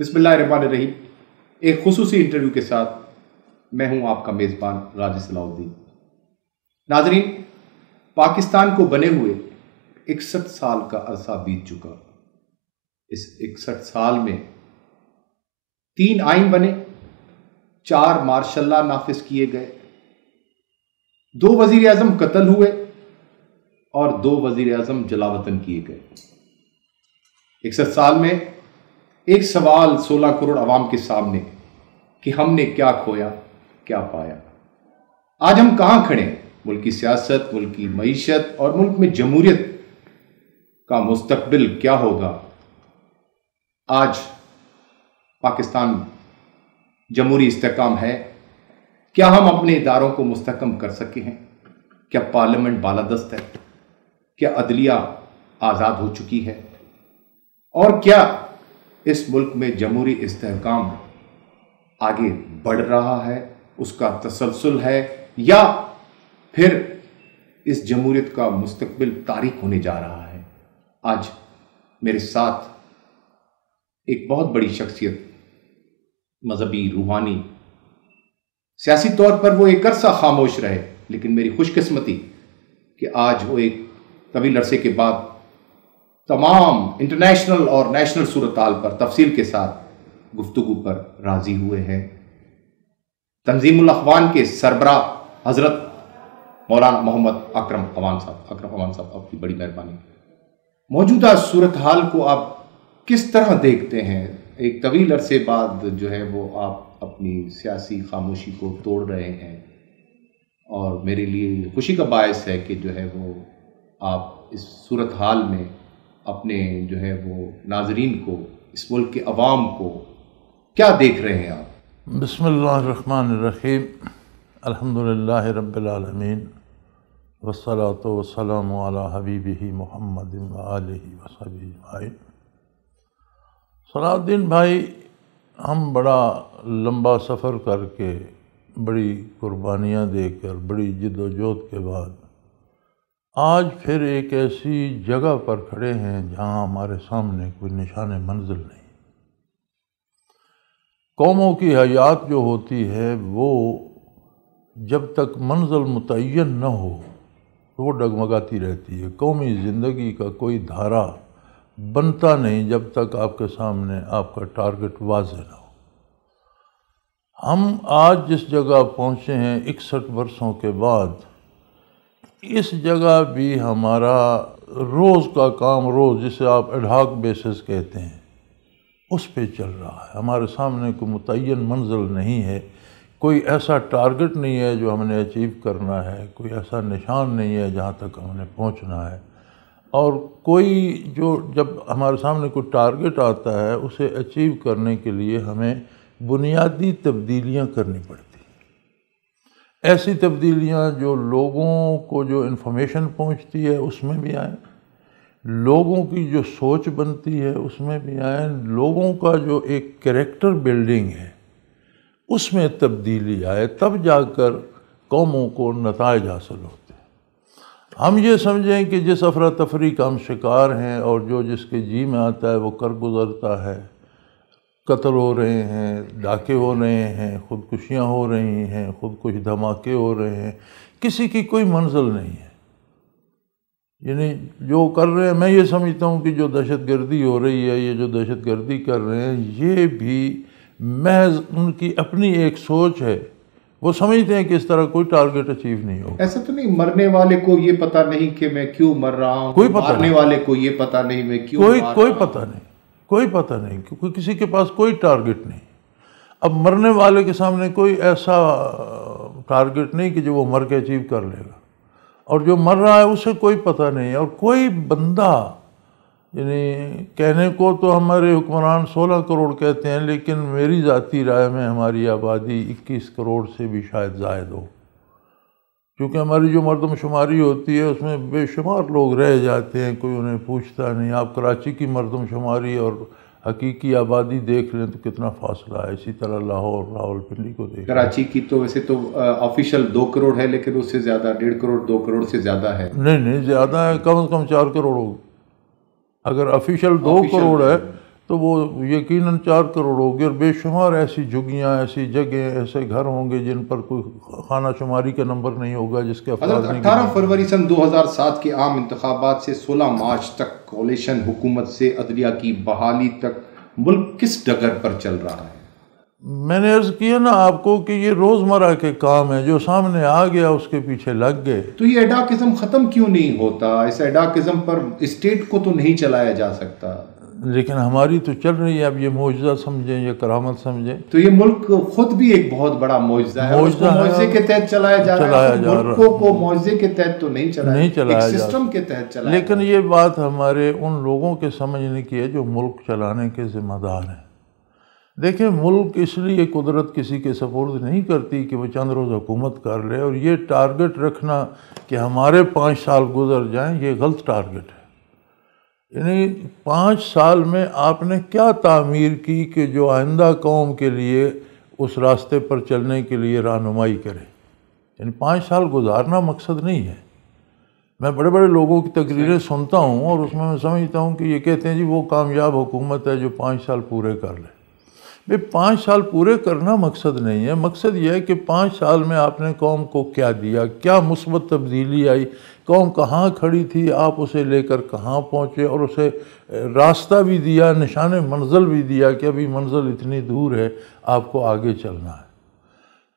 بسم اللہ الرحمن الرحیم۔ ایک خصوصی انٹرویو کے ساتھ میں ہوں آپ کا میزبان غازی صلاح الدین۔ ناظرین، پاکستان کو بنے ہوئے 61 سال کا عرصہ بیت چکا۔ اس 61 سال میں 3 آئین بنے، 4 مارشل لا نافذ کیے گئے، 2 وزیر اعظم قتل ہوئے اور 2 وزیر اعظم جلاوطن کیے گئے۔ 61 سال میں ایک سوال 16 کروڑ عوام کے سامنے کہ ہم نے کیا کھویا کیا پایا۔ آج ہم کہاں کھڑے ہیں؟ ملکی سیاست، ملکی معیشت اور ملک میں جمہوریت کا مستقبل کیا ہوگا؟ آج پاکستان جمہوری استحکام ہے؟ کیا ہم اپنے اداروں کو مستحکم کر سکے ہیں؟ کیا پارلیمنٹ بالادست ہے؟ کیا عدلیہ آزاد ہو چکی ہے؟ اور کیا اس ملک میں جمہوری استحکام آگے بڑھ رہا ہے، اس کا تسلسل ہے، یا پھر اس جمہوریت کا مستقبل تاریک ہونے جا رہا ہے؟ آج میرے ساتھ ایک بہت بڑی شخصیت، مذہبی، روحانی، سیاسی طور پر وہ ایک عرصہ خاموش رہے، لیکن میری خوش قسمتی کہ آج وہ ایک طویل عرصے کے بعد تمام انٹرنیشنل اور نیشنل صورتحال پر تفصیل کے ساتھ گفتگو پر راضی ہوئے ہیں۔ تنظیم الاخوان کے سربراہ حضرت مولانا محمد اکرم امان صاحب، آپ کی بڑی مہربانی۔ موجودہ صورتحال کو آپ کس طرح دیکھتے ہیں؟ ایک طویل عرصے بعد جو ہے وہ آپ اپنی سیاسی خاموشی کو توڑ رہے ہیں، اور میرے لیے خوشی کا باعث ہے کہ جو ہے وہ آپ اس صورتحال میں اپنے جو ہے وہ ناظرین کو، اس ملک کے عوام کو کیا دیکھ رہے ہیں آپ؟ بسم اللہ الرحمن الرحیم، الحمدللہ رب العالمین، والصلاة والسلام علی حبیبہ محمد وآلہ وصحبہ اجمعین۔ صلاح الدین بھائی، ہم بڑا لمبا سفر کر کے، بڑی قربانیاں دے کر، بڑی جد و جہد کے بعد آج پھر ایک ایسی جگہ پر کھڑے ہیں جہاں ہمارے سامنے کوئی نشان منزل نہیں۔ قوموں کی حیات جو ہوتی ہے وہ جب تک منزل متعین نہ ہو تو وہ ڈگمگاتی رہتی ہے۔ قومی زندگی کا کوئی دھارا بنتا نہیں جب تک آپ کے سامنے آپ کا ٹارگٹ واضح نہ ہو۔ ہم آج جس جگہ پہنچے ہیں 61 برسوں کے بعد، اس جگہ بھی ہمارا روز کا کام، روز جسے آپ ایڈ ہاک بیسس کہتے ہیں، اس پہ چل رہا ہے۔ ہمارے سامنے کوئی متعین منزل نہیں ہے، کوئی ایسا ٹارگٹ نہیں ہے جو ہم نے اچیو کرنا ہے، کوئی ایسا نشان نہیں ہے جہاں تک ہم نے پہنچنا ہے، اور کوئی جو جب ہمارے سامنے کوئی ٹارگٹ آتا ہے اسے اچیو کرنے کے لیے ہمیں بنیادی تبدیلیاں کرنی پڑتی ہیں۔ ایسی تبدیلیاں جو لوگوں کو جو انفارمیشن پہنچتی ہے اس میں بھی آئیں، لوگوں کی جو سوچ بنتی ہے اس میں بھی آئیں، لوگوں کا جو ایک کریکٹر بلڈنگ ہے اس میں تبدیلی آئے، تب جا کر قوموں کو نتائج حاصل ہوتے ہیں۔ ہم یہ سمجھیں کہ جس افراتفری کا ہم شکار ہیں اور جو جس کے جی میں آتا ہے وہ کر گزرتا ہے، قتل ہو رہے ہیں، ڈاکے ہو رہے ہیں، خودکشیاں ہو رہی ہیں، خودکش دھماکے ہو رہے ہیں، کسی کی کوئی منزل نہیں ہے۔ یعنی جو کر رہے ہیں، میں یہ سمجھتا ہوں کہ جو دہشت گردی ہو رہی ہے، یہ جو دہشت گردی کر رہے ہیں، یہ بھی محض ان کی اپنی ایک سوچ ہے۔ وہ سمجھتے ہیں کہ اس طرح کوئی ٹارگٹ اچیو نہیں ہوگا۔ ایسا تو نہیں مرنے والے کو یہ پتہ نہیں کہ میں کیوں مر رہا ہوں، کوئی پتہ مارنے نہیں، والے کو یہ پتہ نہیں میں کیوں مار رہا ہوں، کوئی پتہ نہیں، کوئی پتہ نہیں، کیونکہ کسی کے پاس کوئی ٹارگٹ نہیں۔ اب مرنے والے کے سامنے کوئی ایسا ٹارگٹ نہیں کہ جو وہ مر کے اچیو کر لے گا، اور جو مر رہا ہے اسے کوئی پتہ نہیں، اور کوئی بندہ، یعنی کہنے کو تو ہمارے حکمران 16 کروڑ کہتے ہیں، لیکن میری ذاتی رائے میں ہماری آبادی 21 کروڑ سے بھی شاید زائد ہو، کیونکہ ہماری جو مردم شماری ہوتی ہے اس میں بے شمار لوگ رہ جاتے ہیں، کوئی انہیں پوچھتا نہیں۔ آپ کراچی کی مردم شماری اور حقیقی آبادی دیکھ لیں تو کتنا فاصلہ ہے، اسی طرح لاہور، راولپنڈی کو دیکھ لیں۔ کراچی کی تو ویسے تو آفیشیل 2 کروڑ ہے، لیکن اس سے زیادہ 1.5 کروڑ 2 کروڑ سے زیادہ ہے۔ نہیں زیادہ ہے، کم از کم 4 کروڑ ہوگی۔ اگر آفیشیل 2 کروڑ ہے تو وہ یقیناً 4 کروڑ ہوگی، اور بے شمار ایسی جھگیاں، ایسی جگہیں، ایسے گھر ہوں گے جن پر کوئی خانہ شماری کا نمبر نہیں ہوگا، جس کے افراد حضرت نہیں 18 فروری سن 2007 کے عام انتخابات سے 16 مارچ تک کولیشن حکومت سے عدلیہ کی بحالی تک ملک کس ڈگر پر چل رہا ہے؟ میں نے عرض کیا نا آپ کو کہ یہ روزمرہ کے کام ہیں، جو سامنے آ گیا اس کے پیچھے لگ گئے. تو یہ ایڈاکزم ختم کیوں نہیں ہوتا؟ اس ایڈاکزم پر اسٹیٹ کو تو نہیں چلایا جا سکتا. لیکن ہماری تو چل رہی ہے. اب یہ معجزہ سمجھیں یا کرامت سمجھیں، تو یہ ملک خود بھی ایک بہت بڑا معجزہ ہے. اس کو معجزے کے تحت چلایا جا رہا ہے. ملکوں کو معجزے کے تحت تو نہیں چلایا، ایک سسٹم کے تحت چلایا. لیکن یہ بات ہمارے ان لوگوں کے سمجھنے کی ہے جو ملک چلانے کے ذمہ دار ہیں. دیکھیں، ملک اس لیے قدرت کسی کے سپرد نہیں کرتی کہ وہ چند روز حکومت کر لے، اور یہ ٹارگٹ رکھنا کہ ہمارے 5 سال گزر جائیں، یہ غلط ٹارگٹ ہے. یعنی 5 سال میں آپ نے کیا تعمیر کی کہ جو آئندہ قوم کے لیے اس راستے پر چلنے کے لیے رہنمائی کرے. یعنی 5 سال گزارنا مقصد نہیں ہے. میں بڑے بڑے لوگوں کی تقریریں سنتا ہوں اور اس میں سمجھتا ہوں کہ یہ کہتے ہیں جی وہ کامیاب حکومت ہے جو 5 سال پورے کر لے. بھئی 5 سال پورے کرنا مقصد نہیں ہے. مقصد یہ ہے کہ 5 سال میں آپ نے قوم کو کیا دیا، کیا مثبت تبدیلی آئی، قوم کہاں کھڑی تھی، آپ اسے لے کر کہاں پہنچے، اور اسے راستہ بھی دیا، نشان منزل بھی دیا کہ ابھی منزل اتنی دور ہے، آپ کو آگے چلنا ہے.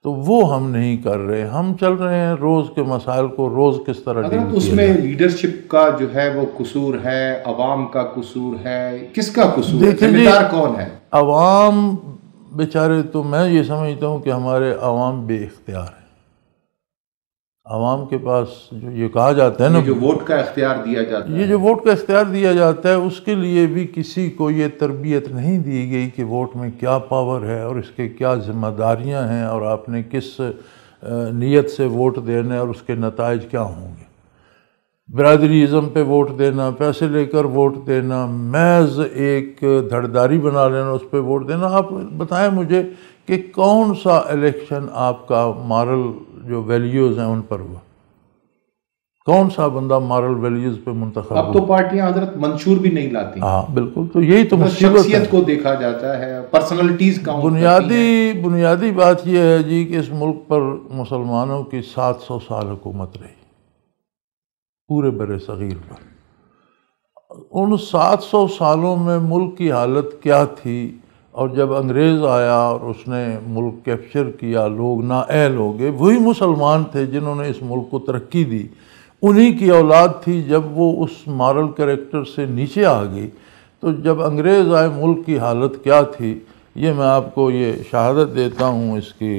تو وہ ہم نہیں کر رہے. ہم چل رہے ہیں روز کے مسائل کو روز کس طرح ڈیل کیا. اس میں لیڈرشپ کا جو ہے وہ قصور ہے، عوام کا قصور ہے، کس کا قصور ہے، ذمہ دار کون ہے؟ عوام بیچارے، تو میں یہ سمجھتا ہوں کہ ہمارے عوام بے اختیار ہیں. عوام کے پاس جو یہ کہا جاتا ہے نا، جو ووٹ کا اختیار دیا جاتا ہے، یہ جو ووٹ کا اختیار دیا جاتا ہے، اس کے لیے بھی کسی کو یہ تربیت نہیں دی گئی کہ ووٹ میں کیا پاور ہے اور اس کے کیا ذمہ داریاں ہیں، اور آپ نے کس نیت سے ووٹ دینا ہے اور اس کے نتائج کیا ہوں گے. برادری ازم پہ ووٹ دینا، پیسے لے کر ووٹ دینا، محض ایک دھڑداری بنا لینا، اس پہ ووٹ دینا. آپ بتائیں مجھے کہ کون سا الیکشن آپ کا مارل جو ویلیوز ہیں ان پر ہوا؟ کون سا بندہ مارل ویلیوز پہ منتخب ہوا؟ اب تو پارٹیاں حضرت منشور بھی نہیں لاتی. ہاں بالکل. تو یہی تو مصیبت ہے. شخصیت کو دیکھا جاتا ہے، پرسنالٹیز کا. بنیادی بات یہ ہے جی کہ اس ملک پر مسلمانوں کی 700 سال حکومت رہی، پورے بر صغیر پر. ان 700 سالوں میں ملک کی حالت کیا تھی، اور جب انگریز آیا اور اس نے ملک کیپچر کیا، لوگ نااہل ہو گئے. وہی مسلمان تھے جنہوں نے اس ملک کو ترقی دی، انہی کی اولاد تھی. جب وہ اس مارل کریکٹر سے نیچے آ گئی، تو جب انگریز آئے ملک کی حالت کیا تھی، یہ میں آپ کو یہ شہادت دیتا ہوں اس کی،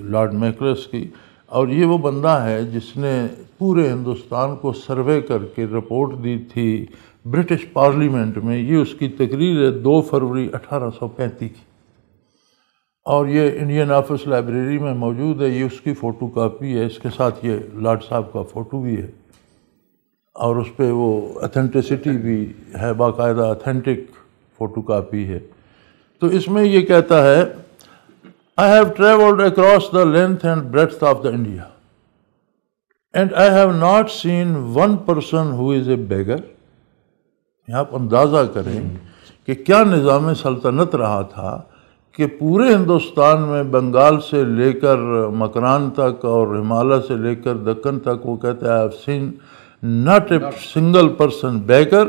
لارڈ میکلس کی. اور یہ وہ بندہ ہے جس نے پورے ہندوستان کو سروے کر کے رپورٹ دی تھی برٹش پارلیمنٹ میں. یہ اس کی تقریر ہے 2 فروری 1835 کی، اور یہ انڈین آفس لائبریری میں موجود ہے. یہ اس کی فوٹو کاپی ہے، اس کے ساتھ یہ لارڈ صاحب کا فوٹو بھی ہے، اور اس پہ وہ اتھینٹسٹی بھی ہے، باقاعدہ اتھینٹک فوٹو کاپی ہے. تو اس میں یہ کہتا ہے I have travelled across the length and breadth of the India, and I have not seen one person who is a beggar. یہاں آپ اندازہ کریں کہ کیا نظام سلطنت رہا تھا کہ پورے ہندوستان میں بنگال سے لے کر مکران تک اور ہمالیہ سے لے کر دکن تک، وہ کہتا ہے I have seen not a single person beggar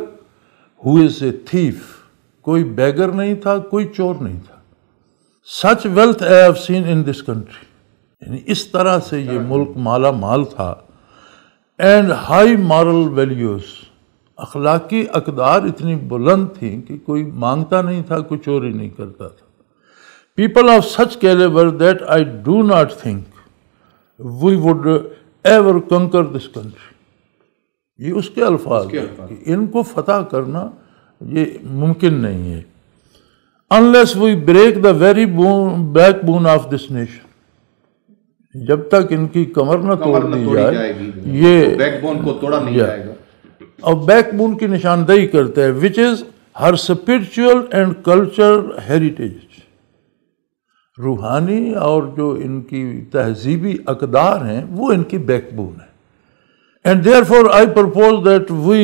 who is a thief. کوئی بیگر نہیں تھا، کوئی چور نہیں تھا. Such wealth I have seen in this country. یعنی اس طرح سے یہ ملک مالا مال تھا. And high moral values. اخلاقی اقدار اتنی بلند تھیں کہ کوئی مانگتا نہیں تھا، کوئی چوری نہیں کرتا تھا. People of such caliber that I do not think we would ever conquer this country. یہ اس کے الفاظ ہیں کہ ان کو فتح کرنا یہ ممکن نہیں ہے. Unless we break the very backbone of this nation. جب تک ان کی کمر نہ توڑ دی جائے، یہ بیک بون کو توڑا نہیں جائے گا. اور بیک بون کی نشاندہی کرتا ہے which is her spiritual and cultural heritage. روحانی اور جو ان کی تہذیبی اقدار ہیں وہ ان کی بیک بون ہے. And therefore I propose that we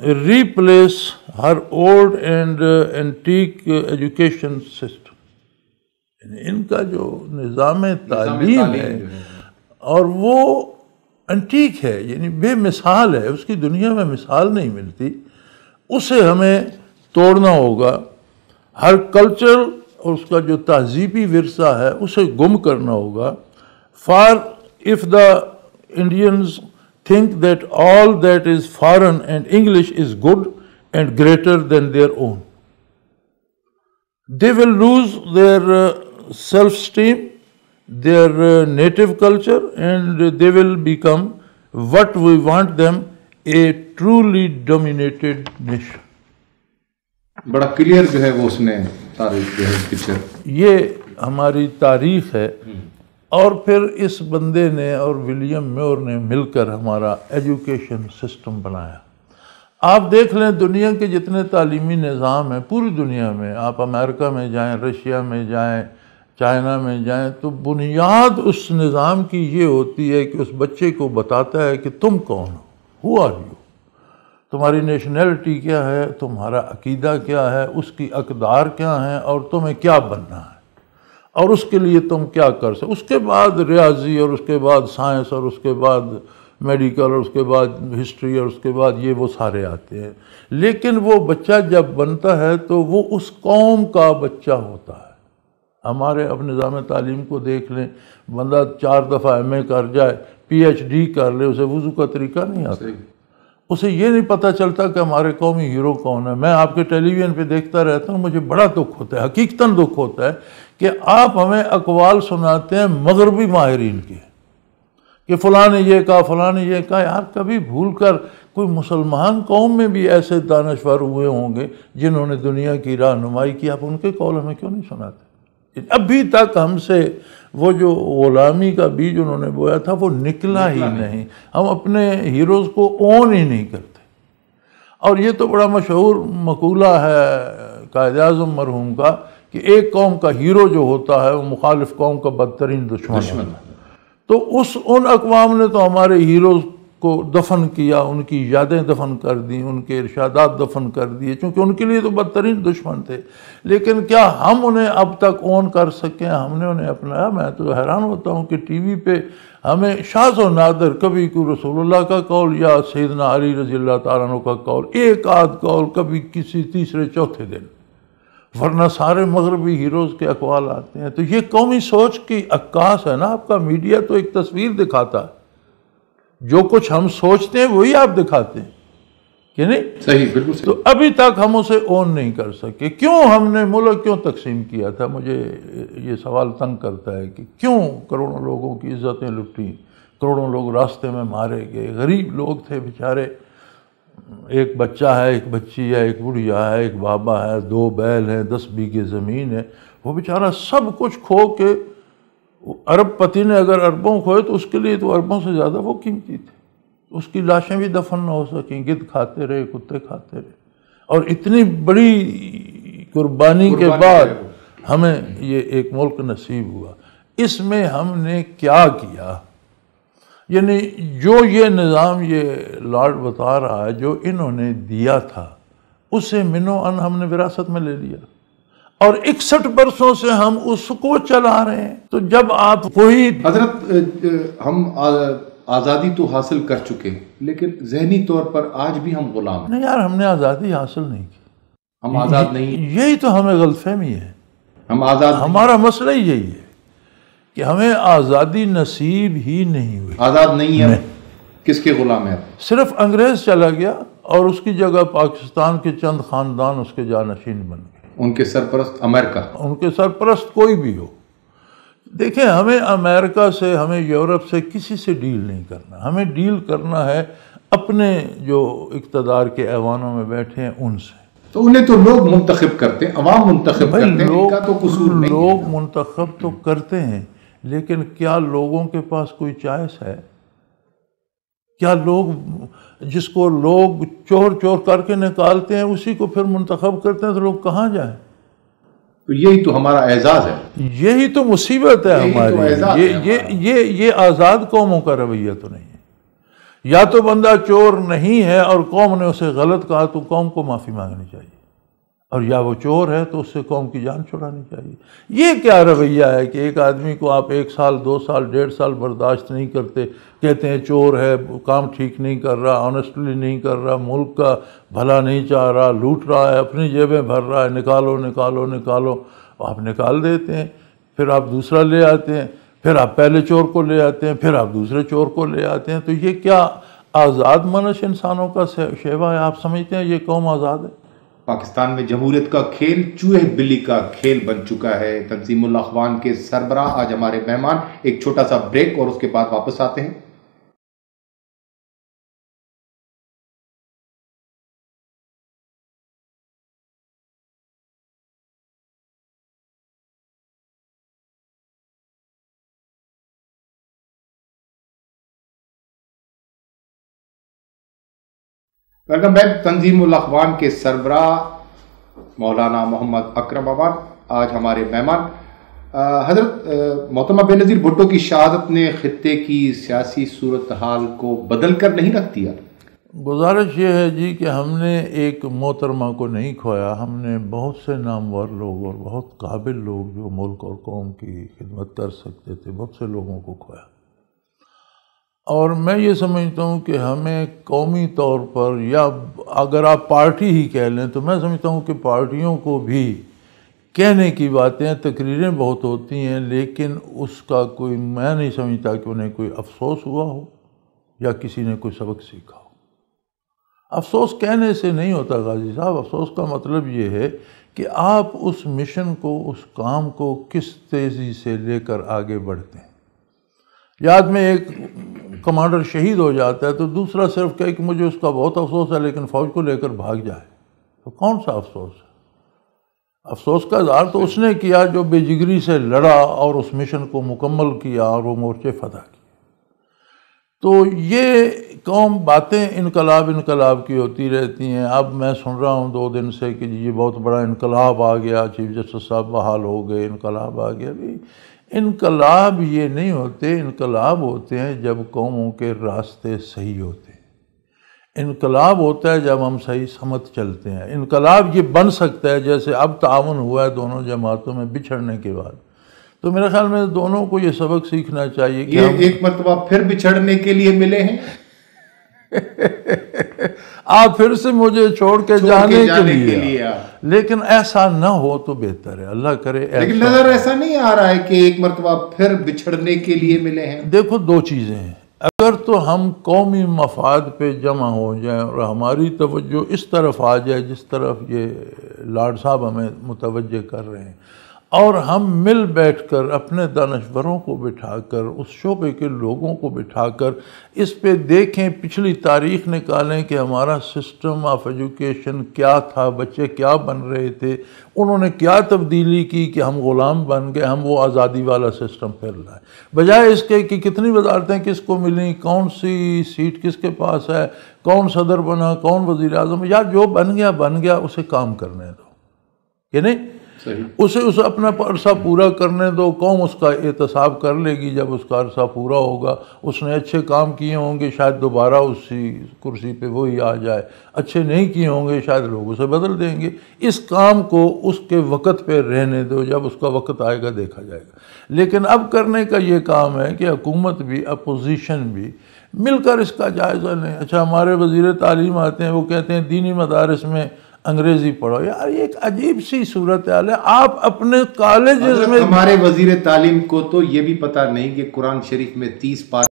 replace her old and antique education system. ان کا جو نظام تعلیم ہے اور وہ انٹیک ہے، یعنی بے مثال ہے، اس کی دنیا میں مثال نہیں ملتی، اسے ہمیں توڑنا ہوگا. ہر کلچر اور اس کا جو تہذیبی ورثہ ہے اسے گم کرنا ہوگا. For if the Indians think that all that is foreign and English is good and greater than their own, they will lose their self-esteem, their native culture, and they will become what we want them, a truly dominated nation. بڑا clear جو ہے وہ اس نے تاریخ جو ہے picture, یہ ہماری تاریخ ہے. اور پھر اس بندے نے اور ولیم میور نے مل کر ہمارا ایجوکیشن سسٹم بنایا. آپ دیکھ لیں دنیا کے جتنے تعلیمی نظام ہیں پوری دنیا میں، آپ امریکہ میں جائیں، رشیا میں جائیں، چائنا میں جائیں، تو بنیاد اس نظام کی یہ ہوتی ہے کہ اس بچے کو بتاتا ہے کہ تم کون ہو، ہو آر یو، تمہاری نیشنلٹی کیا ہے، تمہارا عقیدہ کیا ہے، اس کی اقدار کیا ہیں، اور تمہیں کیا بننا ہے، اور اس کے لیے تم کیا کر سکتے. اس کے بعد ریاضی، اور اس کے بعد سائنس، اور اس کے بعد میڈیکل، اور اس کے بعد ہسٹری، اور اس کے بعد یہ وہ سارے آتے ہیں. لیکن وہ بچہ جب بنتا ہے تو وہ اس قوم کا بچہ ہوتا ہے. ہمارے اب نظام تعلیم کو دیکھ لیں، بندہ 4 دفعہ ایم اے کر جائے، پی ایچ ڈی کر لے، اسے وضو کا طریقہ نہیں آتا، اسے یہ نہیں پتہ چلتا کہ ہمارے قومی ہیرو کون ہے. میں آپ کے ٹیلی ویژن پہ دیکھتا رہتا ہوں، مجھے بڑا دکھ ہوتا ہے، حقیقتاً دکھ ہوتا ہے کہ آپ ہمیں اقوال سناتے ہیں مغربی ماہرین کے کہ فلاں نے یہ کہا، فلاں نے یہ کہا. یار کبھی بھول کر کوئی مسلمان قوم میں بھی ایسے دانشور ہوئے ہوں گے جنہوں نے دنیا کی رہنمائی کی، آپ ان کے قول ہمیں کیوں نہیں سناتے؟ ابھی تک ہم سے وہ جو غلامی کا بیج انہوں نے بویا تھا وہ نکلا ہی نہیں. ہم اپنے ہیروز کو اون ہی نہیں کرتے. اور یہ تو بڑا مشہور مقولہ ہے قائد اعظم مرحوم کا کہ ایک قوم کا ہیرو جو ہوتا ہے وہ مخالف قوم کا بدترین دشمن ہے. تو ان اقوام نے تو ہمارے ہیروز کو دفن کیا، ان کی یادیں دفن کر دیں، ان کے ارشادات دفن کر دیے، چونکہ ان کے لیے تو بدترین دشمن تھے. لیکن کیا ہم انہیں اب تک اون کر سکیں؟ ہم نے انہیں اپنایا؟ میں تو حیران ہوتا ہوں کہ ٹی وی پہ ہمیں شاذ و نادر کبھی کوئی رسول اللہ کا قول یا سیدنا علی رضی اللہ تعالیٰ عنہ کا قول، ایک آدھ قول کبھی کسی تیسرے چوتھے دن، ورنہ سارے مغربی ہیروز کے اقوال آتے ہیں. تو یہ قومی سوچ کی عکاس ہے نا. آپ کا میڈیا تو ایک تصویر دکھاتا ہے، جو کچھ ہم سوچتے ہیں وہی آپ دکھاتے ہیں کہ نہیں؟ صحیح، بالکل صحیح. تو ابھی تک ہم اسے اون نہیں کر سکے. کیوں ہم نے ملک کیوں تقسیم کیا تھا؟ مجھے یہ سوال تنگ کرتا ہے کہ کیوں کروڑوں لوگوں کی عزتیں لٹیں، کروڑوں لوگ راستے میں مارے گئے، غریب لوگ تھے بیچارے، ایک بچہ ہے، ایک بچی ہے، ایک بڑھیا ہے، ایک بابا ہے، 2 بیل ہیں، 10 بیگھے زمین ہے. وہ بیچارہ سب کچھ کھو کے، ارب پتی نے اگر اربوں کھوئے تو اس کے لیے تو اربوں سے زیادہ وہ قیمتی تھے. اس کی لاشیں بھی دفن نہ ہو سکیں، گدھ کھاتے رہے، کتے کھاتے رہے. اور اتنی بڑی قربانی کے بعد ہمیں یہ ایک ملک نصیب ہوا. اس میں ہم نے کیا کیا؟ یعنی جو یہ نظام یہ لارڈ بتا رہا ہے جو انہوں نے دیا تھا اسے منو ان ہم نے وراثت میں لے لیا، اور 61 برسوں سے ہم اس کو چلا رہے ہیں. تو جب آپ کوئی حضرت ہم آزادی تو حاصل کر چکے لیکن ذہنی طور پر آج بھی ہم غلام ہیں. نہیں یار، ہم نے آزادی حاصل نہیں کی، ہم آزاد نہیں. یہی تو ہمیں غلط فہمی ہے. ہم آزاد، ہمارا مسئلہ ہی یہی ہے کہ ہمیں آزادی نصیب ہی نہیں ہوئی. آزاد نہیں ہے. کس کے غلام ہیں؟ صرف انگریز چلا گیا اور اس کی جگہ پاکستان کے چند خاندان اس کے جانشین بن گئے. ان کے سرپرست امریکہ، ان کے سرپرست کوئی بھی ہو. دیکھیں، ہمیں امریکہ سے، ہمیں یورپ سے کسی سے ڈیل نہیں کرنا. ہمیں ڈیل کرنا ہے اپنے جو اقتدار کے ایوانوں میں بیٹھے ہیں ان سے. تو انہیں تو لوگ منتخب کرتے ہیں، عوام منتخب کرتے ہیں، ان کا تو قصور نہیں. لوگ منتخب تو کرتے ہیں، لیکن کیا لوگوں کے پاس کوئی چوائس ہے؟ کیا لوگ، جس کو لوگ چور چور کر کے نکالتے ہیں اسی کو پھر منتخب کرتے ہیں تو لوگ کہاں جائیں؟ تو یہی تو ہمارا اعزاز ہے، یہی تو مصیبت ہے ہماری. یہ آزاد قوموں کا رویہ تو نہیں ہے. یا تو بندہ چور نہیں ہے اور قوم نے اسے غلط کہا تو قوم کو معافی مانگنی چاہیے، اور یا وہ چور ہے تو اس سے قوم کی جان چھڑانی چاہیے۔ یہ کیا رویہ ہے کہ ایک آدمی کو آپ 1 سال 2 سال 1.5 سال برداشت نہیں کرتے، کہتے ہیں چور ہے، کام ٹھیک نہیں کر رہا، آنیسٹلی نہیں کر رہا، ملک کا بھلا نہیں چاہ رہا، لوٹ رہا ہے، اپنی جیبیں بھر رہا ہے، نکالو نکالو نکالو، آپ نکال دیتے ہیں، پھر آپ دوسرا لے آتے ہیں، پھر آپ پہلے چور کو لے آتے ہیں، پھر آپ دوسرے چور کو لے آتے ہیں۔ تو یہ کیا آزاد منش انسانوں کا شیوا ہے؟ آپ سمجھتے ہیں یہ قوم آزاد ہے؟ پاکستان میں جمہوریت کا کھیل چوہے بلی کا کھیل بن چکا ہے۔ تنظیم الاخوان کے سربراہ آج ہمارے مہمان، ایک چھوٹا سا بریک اور اس کے بعد واپس آتے ہیں۔ Welcome back. تنظیم الاخوان کے سربراہ مولانا محمد اکرم امان آج ہمارے مہمان۔ حضرت، محترمہ بے نظیر بھٹو کی شہادت نے خطے کی سیاسی صورتحال کو بدل کر نہیں رکھ دیا؟ گزارش یہ ہے جی کہ ہم نے ایک محترمہ کو نہیں کھویا، ہم نے بہت سے نامور لوگ اور بہت قابل لوگ جو ملک اور قوم کی خدمت کر سکتے تھے، بہت سے لوگوں کو کھویا۔ اور میں یہ سمجھتا ہوں کہ ہمیں قومی طور پر، یا اگر آپ پارٹی ہی کہہ لیں تو میں سمجھتا ہوں کہ پارٹیوں کو بھی کہنے کی باتیں، تقریریں بہت ہوتی ہیں، لیکن اس کا کوئی، میں نہیں سمجھتا کہ انہیں کوئی افسوس ہوا ہو یا کسی نے کوئی سبق سیکھا ہو۔ افسوس کہنے سے نہیں ہوتا غازی صاحب، افسوس کا مطلب یہ ہے کہ آپ اس مشن کو، اس کام کو کس تیزی سے لے کر آگے بڑھتے ہیں۔ یاد میں ایک کمانڈر شہید ہو جاتا ہے تو دوسرا صرف کہے کہ مجھے اس کا بہت افسوس ہے، لیکن فوج کو لے کر بھاگ جائے، تو کون سا افسوس ہے؟ افسوس کا اظہار تو اس نے کیا جو بے جگری سے لڑا اور اس مشن کو مکمل کیا اور وہ مورچے فتح کیے۔ تو یہ قوم باتیں انقلاب انقلاب کی ہوتی رہتی ہیں۔ اب میں سن رہا ہوں 2 دن سے کہ یہ بہت بڑا انقلاب آ گیا، چیف جسٹس صاحب بحال ہو گئے، انقلاب آ گیا۔ بھی انقلاب یہ نہیں ہوتے، انقلاب ہوتے ہیں جب قوموں کے راستے صحیح ہوتے ہیں۔ انقلاب ہوتا ہے جب ہم صحیح سمت چلتے ہیں۔ انقلاب یہ بن سکتا ہے جیسے اب تعاون ہوا ہے دونوں جماعتوں میں بچھڑنے کے بعد۔ تو میرے خیال میں دونوں کو یہ سبق سیکھنا چاہیے کہ یہ ایک مرتبہ پھر بچھڑنے کے لیے ملے ہیں؟ آپ پھر سے مجھے چھوڑ کے جانے کے لیے، آپ، لیکن ایسا نہ ہو تو بہتر ہے، اللہ کرے لیکن نظر ایسا نہیں آ رہا ہے کہ ایک مرتبہ پھر بچھڑنے کے لیے ملے ہیں۔ دیکھو 2 چیزیں ہیں، اگر تو ہم قومی مفاد پہ جمع ہو جائیں اور ہماری توجہ اس طرف آ جائے جس طرف یہ لاڈ صاحب ہمیں متوجہ کر رہے ہیں، اور ہم مل بیٹھ کر اپنے دانشوروں کو بٹھا کر، اس شعبے کے لوگوں کو بٹھا کر اس پہ دیکھیں، پچھلی تاریخ نکالیں کہ ہمارا سسٹم آف ایجوکیشن کیا تھا، بچے کیا بن رہے تھے، انہوں نے کیا تبدیلی کی کہ ہم غلام بن گئے، ہم وہ آزادی والا سسٹم پھر لائے، بجائے اس کے کہ کتنی وزارتیں کس کو ملیں، کون سی سیٹ کس کے پاس ہے، کون صدر بنا، کون وزیر اعظم۔ یار جو بن گیا اسے کام کرنے دو، کہ نہیں؟ اسے اپنا عرصہ پورا کرنے دو، قوم اس کا احتساب کر لے گی جب اس کا عرصہ پورا ہوگا۔ اس نے اچھے کام کیے ہوں گے، شاید دوبارہ اسی کرسی پہ وہی آ جائے، اچھے نہیں کیے ہوں گے، شاید لوگ اسے بدل دیں گے۔ اس کام کو اس کے وقت پہ رہنے دو، جب اس کا وقت آئے گا دیکھا جائے گا۔ لیکن اب کرنے کا یہ کام ہے کہ حکومت بھی، اپوزیشن بھی مل کر اس کا جائزہ لیں۔ اچھا، ہمارے وزیر تعلیم آتے ہیں، وہ کہتے ہیں دینی مدارس میں انگریزی پڑھو۔ یار یہ ایک عجیب سی صورتحال ہے۔ آپ اپنے کالجز میں، ہمارے وزیر تعلیم کو تو یہ بھی پتہ نہیں کہ قرآن شریف میں 30 پارے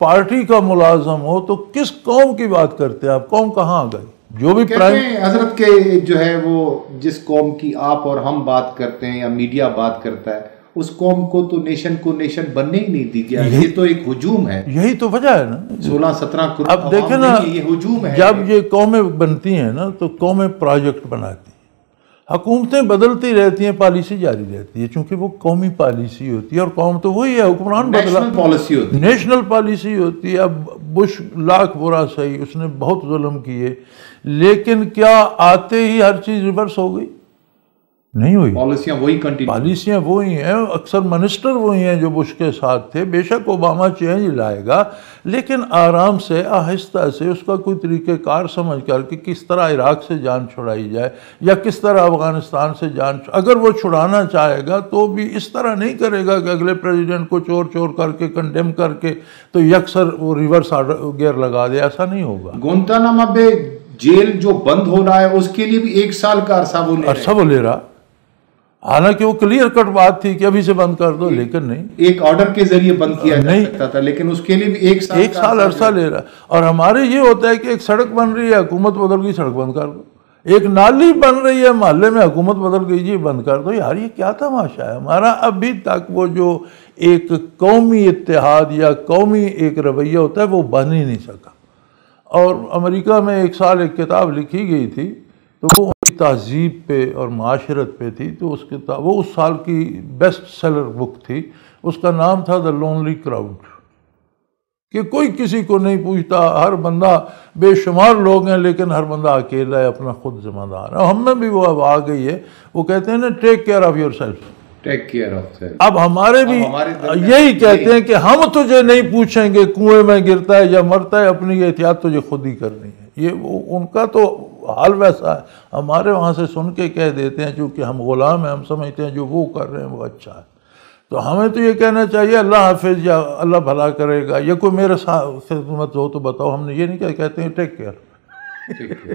پارٹی کا ملازم ہو تو کس قوم کی بات کرتے ہیں آپ؟ قوم کہاں آ گئی؟ جو بھی کہتے ہیں حضرت کے جو ہے وہ جس قوم کی آپ اور ہم بات کرتے ہیں یا میڈیا بات کرتا ہے اس قوم کو تو نیشن کو نیشن بننے ہی نہیں دی گیا. یہ تو ایک ہجوم ہے. یہی تو وجہ ہے نا. 16-17 کروڑ اب دیکھیں نا، یہ ہجوم ہے. جب یہ قومیں بنتی ہیں نا تو قومیں پروجیکٹ بناتی ہیں، حکومتیں بدلتی رہتی ہیں، پالیسی جاری رہتی ہے، چونکہ وہ قومی پالیسی ہوتی ہے اور قوم تو وہی ہے، حکمران بدلا، نیشنل پالیسی ہوتی ہے. نیشنل پالیسی ہوتی ہے. اب بش لاکھ برا صحیح، اس نے بہت ظلم کیے، لیکن کیا آتے ہی ہر چیز ریورس ہو گئی؟ نہیں ہوئی. پالیسیاں وہی کنٹینیو، پالیسیاں وہی ہیں، اکثر منسٹر وہی ہیں جو بش کے ساتھ تھے. بے شک اوباما چینج لائے گا، لیکن آرام سے آہستہ سے اس کا کوئی طریقہ کار سمجھ کر کہ کس طرح عراق سے جان چھڑائی جائے یا کس طرح افغانستان سے جان اگر وہ چھڑانا چاہے گا تو بھی اس طرح نہیں کرے گا کہ اگلے پریزیڈنٹ کو چور چور کر کے کنڈیم کر کے تو یکسر وہ ریورس گیئر لگا دے. ایسا نہیں ہوگا. گوانتانامو بے جیل جو بند ہو رہا ہے اس کے لیے بھی 1 سال کا عرصہ وہ لے رہا. حالانکہ وہ کلیئر کٹ بات تھی کہ ابھی سے بند کر دو، لیکن نہیں، ایک آرڈر کے ذریعے بند کیا جا سکتا تھا، لیکن اس کے لیے بھی 1 سال عرصہ لے رہا. اور ہمارے یہ ہوتا ہے کہ ایک سڑک بن رہی ہے، حکومت بدل گئی، سڑک بند کر دو. ایک نالی بن رہی ہے محلے میں، حکومت بدل گئی، جی بند کر دو. یار یہ کیا تماشا ہے ہمارا؟ ابھی تک وہ جو ایک قومی اتحاد یا قومی ایک رویہ ہوتا ہے وہ بن ہی نہیں سکا. اور امریکہ میں ایک سال ایک کتاب لکھی گئی تھی تو وہ تہذیب پہ اور معاشرت پہ تھی، تو اس کتاب وہ اس سال کی بیسٹ سیلر بک تھی. اس کا نام تھا دا لونلی کراؤڈ، کہ کوئی کسی کو نہیں پوچھتا، ہر بندہ، بے شمار لوگ ہیں لیکن ہر بندہ اکیلا ہے، اپنا خود ذمہ دار ہے. ہم میں بھی وہ اب آ گئی ہے. وہ کہتے ہیں نا take care of your self, take care of self. اب ہمارے بھی یہی کہتے ہیں کہ ہم تجھے نہیں پوچھیں گے کنویں میں گرتا ہے یا مرتا ہے، اپنی احتیاط تجھے خود ہی کرنی ہے. یہ ان کا تو حال ویسا ہے. ہمارے وہاں سے سن کے کہہ دیتے ہیں، چونکہ ہم غلام ہیں، ہم سمجھتے ہیں جو وہ کر رہے ہیں وہ اچھا ہے. تو ہمیں تو یہ کہنا چاہیے اللہ حافظ یا اللہ بھلا کرے گا، یا کوئی میرے ساتھ خدمت ہو تو بتاؤ. ہم نے یہ نہیں کہتے ہیں ٹیک کیئر.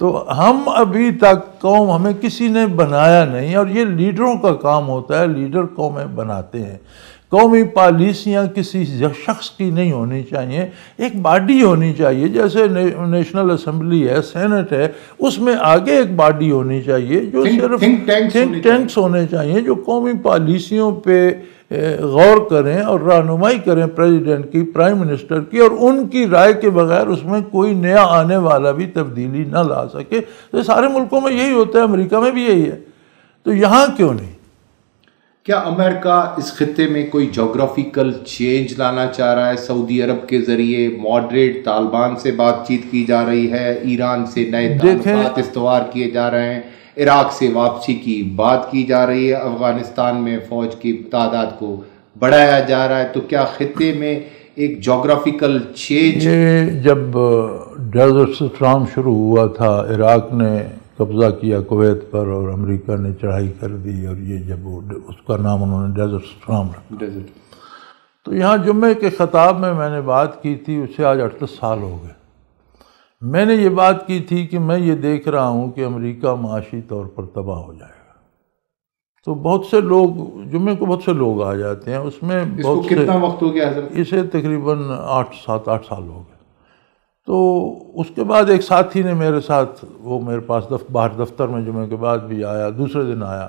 تو ہم ابھی تک قوم ہمیں کسی نے بنایا نہیں، اور یہ لیڈروں کا کام ہوتا ہے. لیڈر قومیں بناتے ہیں. قومی پالیسیاں کسی شخص کی نہیں ہونی چاہیے، ایک باڈی ہونی چاہیے. جیسے نیشنل اسمبلی ہے، سینٹ ہے، اس میں آگے ایک باڈی ہونی چاہیے جو صرف تھنک ٹینکس ہونے چاہیے جو قومی پالیسیوں پہ غور کریں اور رہنمائی کریں پریزیڈنٹ کی، پرائم منسٹر کی، اور ان کی رائے کے بغیر اس میں کوئی نیا آنے والا بھی تبدیلی نہ لا سکے. تو سارے ملکوں میں یہی ہوتا ہے، امریکہ میں بھی یہی ہے. تو یہاں کیوں نہیں؟ کیا امریکہ اس خطے میں کوئی جغرافیکل چینج لانا چاہ رہا ہے؟ سعودی عرب کے ذریعے ماڈریٹ طالبان سے بات چیت کی جا رہی ہے، ایران سے نئے تعلقات استوار کیے جا رہے ہیں، عراق سے واپسی کی بات کی جا رہی ہے، افغانستان میں فوج کی تعداد کو بڑھایا جا رہا ہے. تو کیا خطے میں ایک جغرافیکل چینج؟ جب ڈیزرٹ اسٹارم شروع ہوا تھا، عراق نے قبضہ کیا کویت پر اور امریکہ نے چڑھائی کر دی، اور یہ جب اس کا نام انہوں نے ڈیزرٹ اسٹارم رکھا. تو یہاں جمعے کے خطاب میں نے بات کی تھی، اس سے آج 38 سال ہو گئے. میں نے یہ بات کی تھی کہ میں یہ دیکھ رہا ہوں کہ امریکہ معاشی طور پر تباہ ہو جائے گا. تو بہت سے لوگ جمعے کو بہت سے لوگ آ جاتے ہیں، اس میں بہت سے. کتنا وقت ہو گیا حضرت؟ اسے تقریباً 8 سال ہو گئے. تو اس کے بعد ایک ساتھی نے میرے ساتھ، وہ میرے پاس باہر دفتر میں جمعے کے بعد بھی آیا، دوسرے دن آیا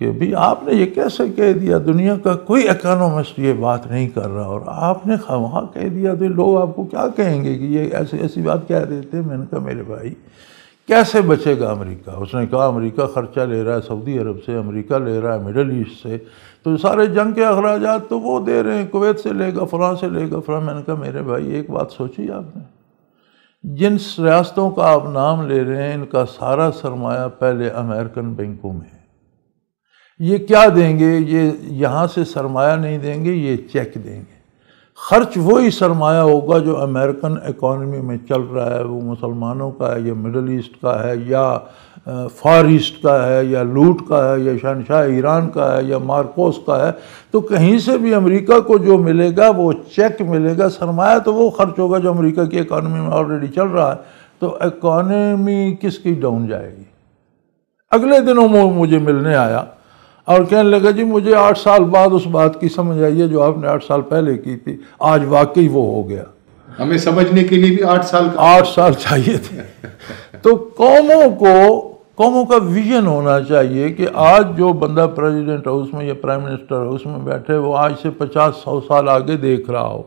کہ بھی آپ نے یہ کیسے کہہ دیا، دنیا کا کوئی اکانومسٹ یہ بات نہیں کر رہا اور آپ نے خواہاں کہہ دیا، تو لوگ آپ کو کیا کہیں گے کہ یہ ایسی بات کہہ دیتے. میں نے کہا میرے بھائی کیسے بچے گا امریکہ؟ اس نے کہا امریکہ خرچہ لے رہا ہے سعودی عرب سے، امریکہ لے رہا ہے مڈل ایسٹ سے، تو سارے جنگ کے اخراجات تو وہ دے رہے ہیں، کویت سے لے گا، فلاں سے لے گا فلاں. میں نے کہا میرے بھائی ایک بات سوچی آپ نے، جن ریاستوں کا آپ نام لے رہے ہیں ان کا سارا سرمایہ پہلے امریکن بینکوں میں ہے. یہ کیا دیں گے؟ یہ یہاں سے سرمایہ نہیں دیں گے، یہ چیک دیں گے. خرچ وہی سرمایہ ہوگا جو امریکن اکانومی میں چل رہا ہے، وہ مسلمانوں کا ہے یا مڈل ایسٹ کا ہے یا فار ایسٹ کا ہے یا لوٹ کا ہے یا شہنشاہ ایران کا ہے یا مارکوس کا ہے. تو کہیں سے بھی امریکہ کو جو ملے گا وہ چیک ملے گا. سرمایہ تو وہ خرچ ہوگا جو امریکہ کی اکانومی میں آلریڈی چل رہا ہے. تو اکانومی کس کی ڈاؤن جائے گی؟ اگلے دنوں میں مجھے ملنے آیا اور کہنے لگا جی مجھے 8 سال بعد اس بات کی سمجھ آئی ہے جو آپ نے 8 سال پہلے کی تھی، آج واقعی وہ ہو گیا۔ ہمیں سمجھنے کے لیے بھی 8 سال کا 8 سال چاہیے تھے۔ تو قوموں کا ویژن ہونا چاہیے کہ آج جو بندہ پریزیڈنٹ ہاؤس میں یا پرائم منسٹر ہاؤس میں بیٹھے وہ آج سے 50-100 سال آگے دیکھ رہا ہو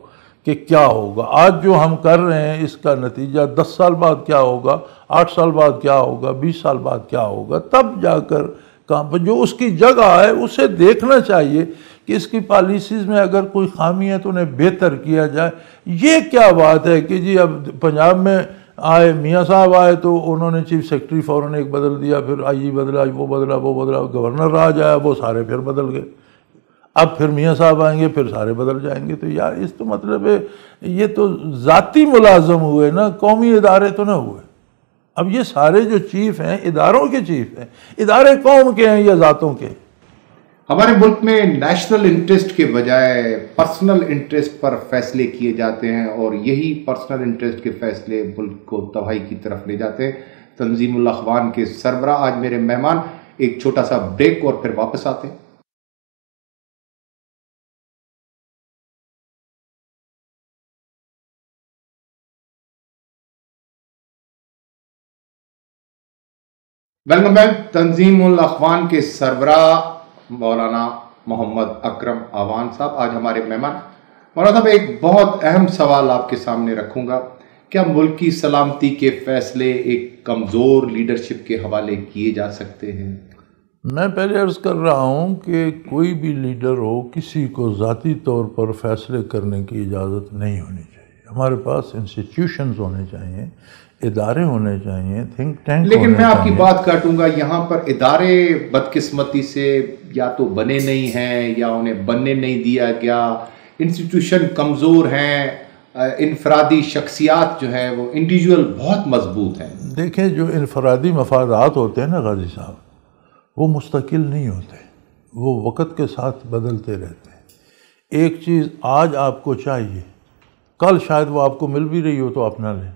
کہ کیا ہوگا، آج جو ہم کر رہے ہیں اس کا نتیجہ 10 سال بعد کیا ہوگا، 8 سال بعد کیا ہوگا، 20 سال بعد کیا ہوگا، تب جا کر جو اس کی جگہ ہے اسے دیکھنا چاہیے کہ اس کی پالیسیز میں اگر کوئی خامی ہے تو انہیں بہتر کیا جائے۔ یہ کیا بات ہے کہ جی اب پنجاب میں آئے میاں صاحب آئے تو انہوں نے چیف سیکرٹری فوراً ایک بدل دیا، پھر آئی جی بدلا، وہ بدلا، گورنر راج آیا، وہ سارے پھر بدل گئے، اب پھر میاں صاحب آئیں گے پھر سارے بدل جائیں گے۔ تو یار اس تو مطلب ہے یہ تو ذاتی ملازم ہوئے نا، قومی ادارے تو نہ ہوئے۔ اب یہ سارے جو چیف ہیں اداروں کے چیف ہیں، ادارے قوم کے ہیں یا ذاتوں کے؟ ہمارے ملک میں نیشنل انٹرسٹ کے بجائے پرسنل انٹرسٹ پر فیصلے کیے جاتے ہیں، اور یہی پرسنل انٹرسٹ کے فیصلے ملک کو تباہی کی طرف لے جاتے ہیں۔ تنظیم الاخوان کے سربراہ آج میرے مہمان، ایک چھوٹا سا بریک اور پھر واپس آتے ہیں۔ Welcome back. تنظیم الاخوان کے سربراہ مولانا محمد اکرم اعوان صاحب آج ہمارے مہمان۔ مولانا صاحب ایک بہت اہم سوال آپ کے سامنے رکھوں گا، کیا ملک کی سلامتی کے فیصلے ایک کمزور لیڈرشپ کے حوالے کیے جا سکتے ہیں؟ میں پہلے عرض کر رہا ہوں کہ کوئی بھی لیڈر ہو کسی کو ذاتی طور پر فیصلے کرنے کی اجازت نہیں ہونی چاہیے۔ ہمارے پاس انسٹیٹیوشنز ہونے چاہیے، ادارے ہونے چاہیے، تھنک ٹینک لیکن میں آپ کی چاہیے۔ بات کاٹوں گا، یہاں پر ادارے بدقسمتی سے یا تو بنے نہیں ہیں یا انہیں بننے نہیں دیا گیا، انسٹیٹیوشن کمزور ہیں، انفرادی شخصیات جو ہیں وہ انڈیویجول بہت مضبوط ہیں۔ دیکھیں جو انفرادی مفادات ہوتے ہیں نا غازی صاحب، وہ مستقل نہیں ہوتے، وہ وقت کے ساتھ بدلتے رہتے ہیں۔ ایک چیز آج آپ کو چاہیے، کل شاید وہ آپ کو مل بھی رہی ہو تو اپنا لیں،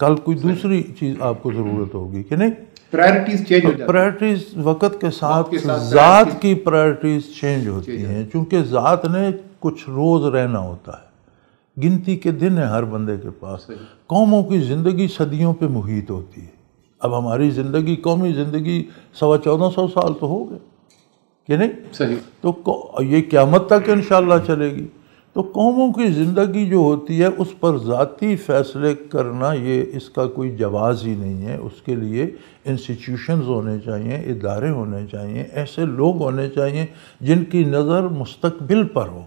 کل کوئی دوسری چیز آپ کو ضرورت ہوگی کہ نہیں۔ پرائرٹیز چینج ہو جاتی ہیں، پرائرٹیز وقت کے ساتھ ذات کی پرائرٹیز چینج ہوتی ہیں، چونکہ ذات نے کچھ روز رہنا ہوتا ہے، گنتی کے دن ہیں ہر بندے کے پاس۔ قوموں کی زندگی صدیوں پہ محیط ہوتی ہے۔ اب ہماری زندگی، قومی زندگی 1400 سال تو ہو گئے کہ نہیں؟ صحیح۔ تو یہ قیامت تک انشاءاللہ چلے گی۔ تو قوموں کی زندگی جو ہوتی ہے اس پر ذاتی فیصلے کرنا یہ اس کا کوئی جواز ہی نہیں ہے۔ اس کے لیے انسٹیٹیوشنز ہونے چاہیے، ادارے ہونے چاہیے، ایسے لوگ ہونے چاہیے جن کی نظر مستقبل پر ہو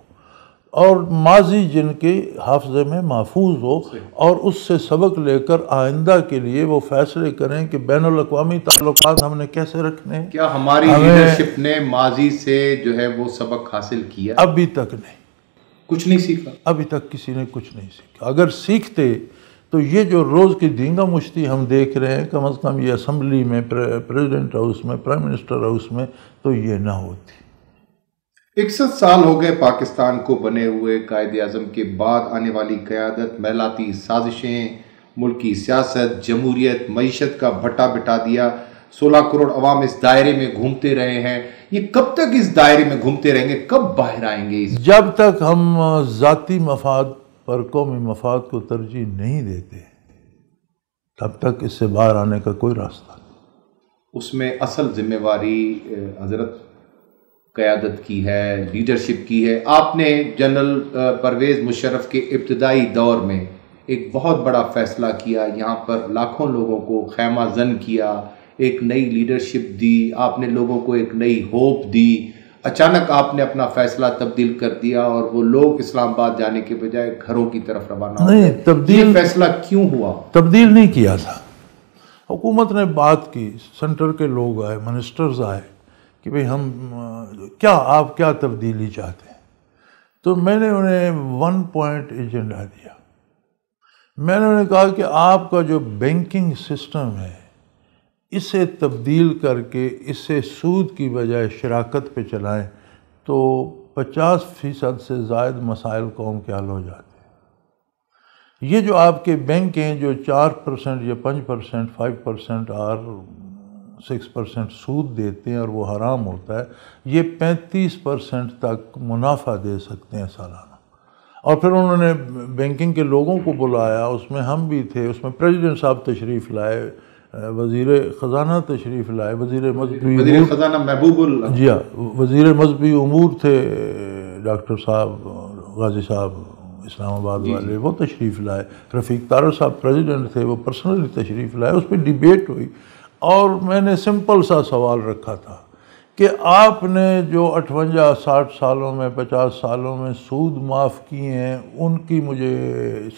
اور ماضی جن کے حافظے میں محفوظ ہو، اور اس سے سبق لے کر آئندہ کے لیے وہ فیصلے کریں کہ بین الاقوامی تعلقات ہم نے کیسے رکھنے ہیں۔ کیا ہماری لیڈرشپ نے ماضی سے جو ہے وہ سبق حاصل کیا؟ ابھی تک نہیں، کچھ نہیں سیکھا۔ ابھی تک کسی نے کچھ نہیں سیکھا۔ اگر سیکھتے تو یہ جو روز کی دینگا مشتی ہم دیکھ رہے ہیں، کم از کم یہ اسمبلی میں، پریزیڈنٹ ہاؤس میں، پرائم منسٹر ہاؤس میں، تو یہ نہ ہوتی۔ 61 سال ہو گئے پاکستان کو بنے ہوئے، قائد اعظم کے بعد آنے والی قیادت محلاتی سازشیں، ملکی سیاست، جمہوریت، معیشت کا بھٹا بٹا دیا، 16 کروڑ عوام اس دائرے میں گھومتے رہے ہیں۔ یہ کب تک اس دائرے میں گھومتے رہیں گے؟ کب باہر آئیں گے؟ جب تک ہم ذاتی مفاد پر قومی مفاد کو ترجیح نہیں دیتے تب تک اس سے باہر آنے کا کوئی راستہ نہیں۔ اس میں اصل ذمہ داری حضرت قیادت کی ہے، لیڈرشپ کی ہے۔ آپ نے جنرل پرویز مشرف کے ابتدائی دور میں ایک بہت بڑا فیصلہ کیا، یہاں پر لاکھوں لوگوں کو خیمہ زن کیا، ایک نئی لیڈرشپ دی، آپ نے لوگوں کو ایک نئی ہوپ دی۔ اچانک آپ نے اپنا فیصلہ تبدیل کر دیا اور وہ لوگ اسلام آباد جانے کے بجائے گھروں کی طرف روانہ ہو گئے۔ یہ فیصلہ کیوں ہوا؟ تبدیل نہیں کیا تھا، حکومت نے بات کی، سینٹر کے لوگ آئے، منسٹرز آئے کہ بھئی ہم آپ کیا تبدیلی چاہتے ہیں؟ تو میں نے انہیں 1 پوائنٹ ایجنڈا دیا۔ میں نے انہیں کہا کہ آپ کا جو بینکنگ سسٹم ہے اسے تبدیل کر کے اسے سود کی بجائے شراکت پہ چلائیں تو 50% سے زائد مسائل قوم کے حل ہو جاتے ہیں۔ یہ جو آپ کے بینک ہیں جو 4% یا 5%، 5% اور 6% سود دیتے ہیں اور وہ حرام ہوتا ہے، یہ 35% تک منافع دے سکتے ہیں سالانہ۔ اور پھر انہوں نے بینکنگ کے لوگوں کو بلایا، اس میں ہم بھی تھے، اس میں پریزیڈنٹ صاحب تشریف لائے، وزیر خزانہ تشریف لائے، وزیر خزانہ محبوب اللہ، جی ہاں، وزیر مذہبی امور تھے ڈاکٹر صاحب غازی صاحب اسلام آباد والے، وہ تشریف لائے، رفیق تارڑ صاحب پریزیڈنٹ تھے، وہ پرسنلی تشریف لائے، اس پہ ڈیبیٹ ہوئی، اور میں نے سمپل سا سوال رکھا تھا کہ آپ نے جو 58-60 سالوں میں 50 سالوں میں سود معاف کیے ہیں، ان کی مجھے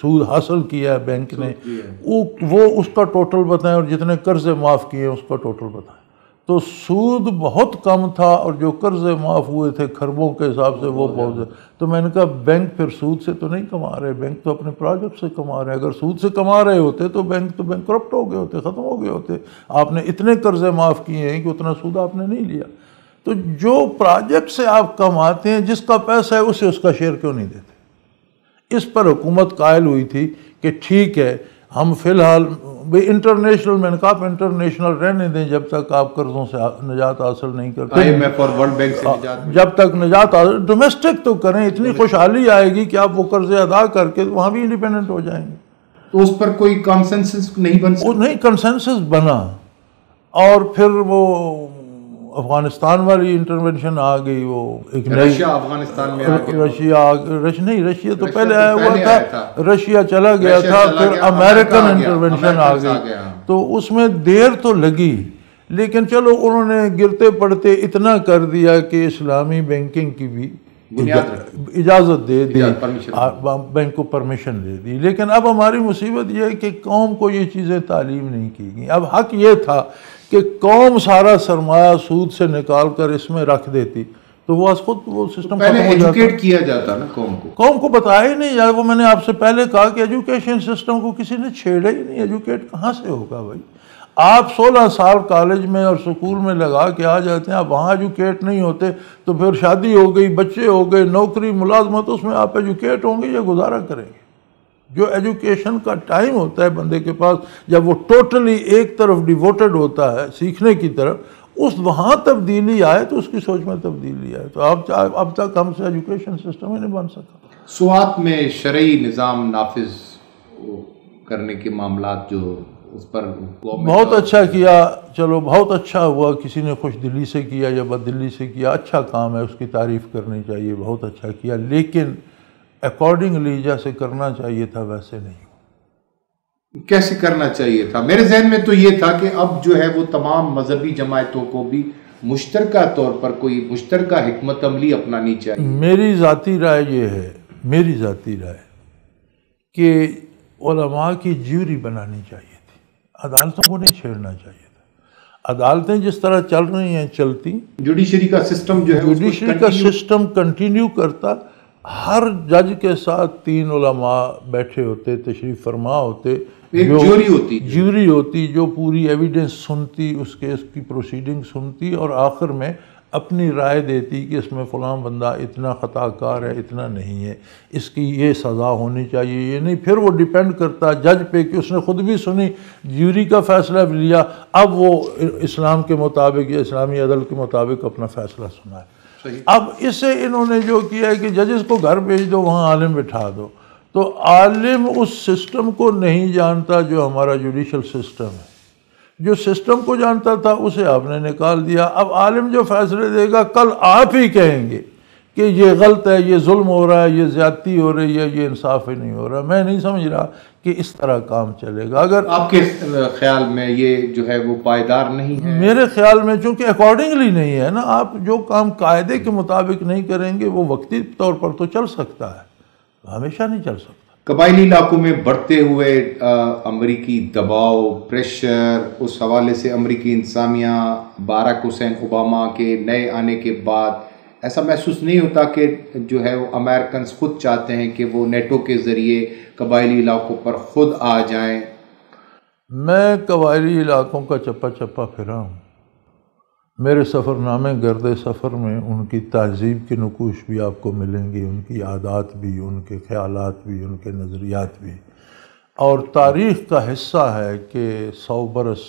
سود حاصل کیا ہے بینک نے، وہ اس کا ٹوٹل بتائیں، اور جتنے قرضے معاف کیے ہیں اس کا ٹوٹل بتائیں۔ تو سود بہت کم تھا اور جو قرضے معاف ہوئے تھے کھربوں کے حساب سے وہ بہت زیادہ۔ تو میں نے کہا بینک پھر سود سے تو نہیں کما رہے، بینک تو اپنے پروجیکٹ سے کما رہے ہیں، اگر سود سے کما رہے ہوتے تو بینکرپٹ ہو گئے ہوتے، ختم ہو گئے ہوتے، آپ نے اتنے قرضے معاف کیے ہیں کہ اتنا سود آپ نے نہیں لیا۔ تو جو پروجیکٹ سے آپ کماتے ہیں، جس کا پیسہ ہے اسے اس کا شیئر کیوں نہیں دیتے؟ اس پر حکومت قائل ہوئی تھی کہ ٹھیک ہے ہم فی الحال انٹرنیشنل، میں نے کہا آپ انٹرنیشنل رہنے دیں جب تک آپ قرضوں سے نجات حاصل نہیں کرتے، IMF اور ورلڈ بینک سے نجات، جب تک نجات حاصل، ڈومیسٹک تو کریں، اتنی خوشحالی آئے گی کہ آپ وہ قرضے ادا کر کے وہاں بھی انڈیپینڈنٹ ہو جائیں گے۔ تو اس پر کوئی کنسنسس نہیں بن سکتا؟ نہیں، کنسنسس بنا، اور پھر وہ افغانستان والی انٹرونشن آ گئی، وہ ایک رشیا افغانستان میں رشیا تو پہلے آیا ہوا تھا، رشیا چلا گیا تھا، پھر امریکن انٹرونشن آ گئی، تو اس میں دیر تو لگی، لیکن چلو انہوں نے گرتے پڑتے اتنا کر دیا کہ اسلامی بینکنگ کی بھی اجازت دے دی، بینک کو پرمیشن دے دی۔ لیکن اب ہماری مصیبت یہ ہے کہ قوم کو یہ چیزیں تعلیم نہیں کی گئی۔ اب حق یہ تھا کہ قوم سارا سرمایہ سود سے نکال کر اس میں رکھ دیتی تو وہ از خود وہ سسٹم پہلے ایجوکیٹ کیا جاتا نا قوم کو بتایا ہی نہیں یار۔ وہ میں نے آپ سے پہلے کہا کہ ایجوکیشن سسٹم کو کسی نے چھیڑا ہی نہیں، ایجوکیٹ کہاں سے ہوگا بھائی؟ آپ 16 سال کالج میں اور سکول میں لگا کے آ جاتے ہیں، آپ وہاں ایجوکیٹ نہیں ہوتے تو پھر شادی ہو گئی، بچے ہو گئے، نوکری ملازمت، اس میں آپ ایجوکیٹ ہوں گے یا گزارا کریں گے؟ جو ایجوکیشن کا ٹائم ہوتا ہے بندے کے پاس، جب وہ ٹوٹلی ایک طرف ڈیووٹڈ ہوتا ہے سیکھنے کی طرف، وہاں تبدیلی آئے تو اس کی سوچ میں تبدیلی آئے۔ تو اب تک ہم سے ایجوکیشن سسٹم ہی نہیں بن سکا۔ سوات میں شرعی نظام نافذ کرنے کے معاملات جو اس پر بہت اچھا کیا، چلو بہت اچھا ہوا، کسی نے خوش دلی سے کیا یا بد دلی سے کیا، اچھا کام ہے، اس کی تعریف کرنی چاہیے، بہت اچھا کیا، لیکن اکارڈنگلی جیسے کرنا چاہیے تھا ویسے نہیں۔ کیسے کرنا چاہیے تھا؟ میرے ذہن میں تو یہ تھا کہ اب جو ہے وہ تمام مذہبی جماعتوں کو بھی مشترکہ طور پر کوئی مشترکہ حکمت عملی اپنانی چاہیے۔ میری ذاتی رائے یہ ہے، میری ذاتی رائے کہ علماء کی جیوری بنانی چاہیے تھی، عدالتوں کو نہیں چھیڑنا چاہیے تھا۔ عدالتیں جس طرح چل رہی ہیں چلتی، جوڈیشری کا سسٹم جو ہے جوڈیشری کا سسٹم کنٹینیو کرتا، ہر جج کے ساتھ 3 علماء بیٹھے ہوتے، تشریف فرما ہوتے، جیوری ہوتی جو پوری ایویڈنس سنتی، اس کیس کی پروسیڈنگ سنتی اور آخر میں اپنی رائے دیتی کہ اس میں فلاں بندہ اتنا خطا کار ہے، اتنا نہیں ہے، اس کی یہ سزا ہونی چاہیے، یہ نہیں۔ پھر وہ ڈیپینڈ کرتا جج پہ کہ اس نے خود بھی سنی، جیوری کا فیصلہ بھی لیا، اب وہ اسلام کے مطابق یا اسلامی عدل کے مطابق اپنا فیصلہ سنا ہے۔ اب اسے انہوں نے جو کیا ہے کہ ججز کو گھر بھیج دو، وہاں عالم بٹھا دو، تو عالم اس سسٹم کو نہیں جانتا جو ہمارا جوڈیشل سسٹم ہے۔ جو سسٹم کو جانتا تھا اسے آپ نے نکال دیا۔ اب عالم جو فیصلے دے گا کل آپ ہی کہیں گے کہ یہ غلط ہے، یہ ظلم ہو رہا ہے، یہ زیادتی ہو رہی ہے، یہ انصاف ہی نہیں ہو رہا۔ میں نہیں سمجھ رہا کہ اس طرح کام چلے گا۔ اگر آپ کے خیال میں یہ جو ہے وہ پائیدار نہیں ہے؟ میرے خیال میں چونکہ اکارڈنگلی نہیں ہے نا، آپ جو کام قاعدے کے مطابق نہیں کریں گے وہ وقتی طور پر تو چل سکتا ہے، ہمیشہ نہیں چل سکتا۔ قبائلی علاقوں میں بڑھتے ہوئے امریکی دباؤ، پریشر، اس حوالے سے امریکی انتظامیہ باراک حسین اوباما کے نئے آنے کے بعد ایسا محسوس نہیں ہوتا کہ جو ہے وہ امریکنز خود چاہتے ہیں کہ وہ نیٹو کے ذریعے قبائلی علاقوں پر خود آ جائیں؟ میں قبائلی علاقوں کا چپا چپا پھرا ہوں، میرے سفر نامے گرد سفر میں ان کی تہذیب کے نقوش بھی آپ کو ملیں گے، ان کی عادات بھی، ان کے خیالات بھی، ان کے نظریات بھی، اور تاریخ کا حصہ ہے کہ 100 برس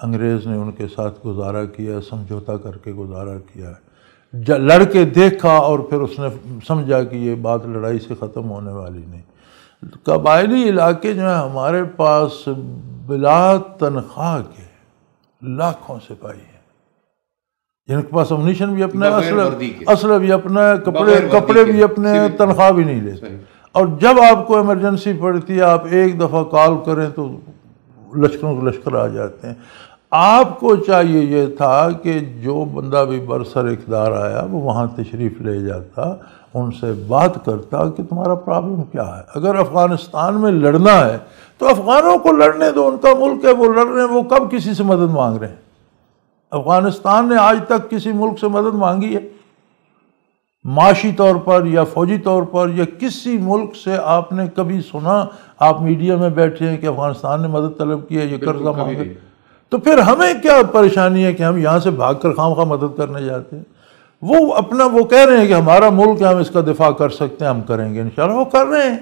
انگریز نے ان کے ساتھ گزارا کیا، سمجھوتا کر کے گزارا کیا ہے، لڑ کے دیکھا اور پھر اس نے سمجھا کہ یہ بات لڑائی سے ختم ہونے والی نہیں۔ قبائلی علاقے جو ہیں ہمارے پاس بلا تنخواہ کے لاکھوں سپاہی ہیں، جن کے پاس امنیشن بھی اپنا ہے، اسلحہ بھی اپنا ہے، کپڑے بھی اپنے ہیں، تنخواہ بھی نہیں لیتے، اور جب آپ کو ایمرجنسی پڑتی ہے آپ ایک دفعہ کال کریں تو لشکروں کے لشکر آ جاتے ہیں۔ آپ کو چاہیے یہ تھا کہ جو بندہ بھی برسر اقتدار آیا وہ وہاں تشریف لے جاتا، ان سے بات کرتا کہ تمہارا پرابلم کیا ہے۔ اگر افغانستان میں لڑنا ہے تو افغانوں کو لڑنے دو، ان کا ملک ہے، وہ لڑ رہے ہیں، وہ کب کسی سے مدد مانگ رہے ہیں؟ افغانستان نے آج تک کسی ملک سے مدد مانگی ہے معاشی طور پر یا فوجی طور پر، یا کسی ملک سے آپ نے کبھی سنا آپ میڈیا میں بیٹھے ہیں کہ افغانستان نے مدد طلب کی ہے یا قرضہ مانگا؟ تو پھر ہمیں کیا پریشانی ہے کہ ہم یہاں سے بھاگ کر خواہ مدد کرنے جاتے ہیں؟ وہ کہہ رہے ہیں کہ ہمارا ملک ہے، ہم اس کا دفاع کر سکتے ہیں، ہم کریں گے انشاءاللہ، وہ کر رہے ہیں،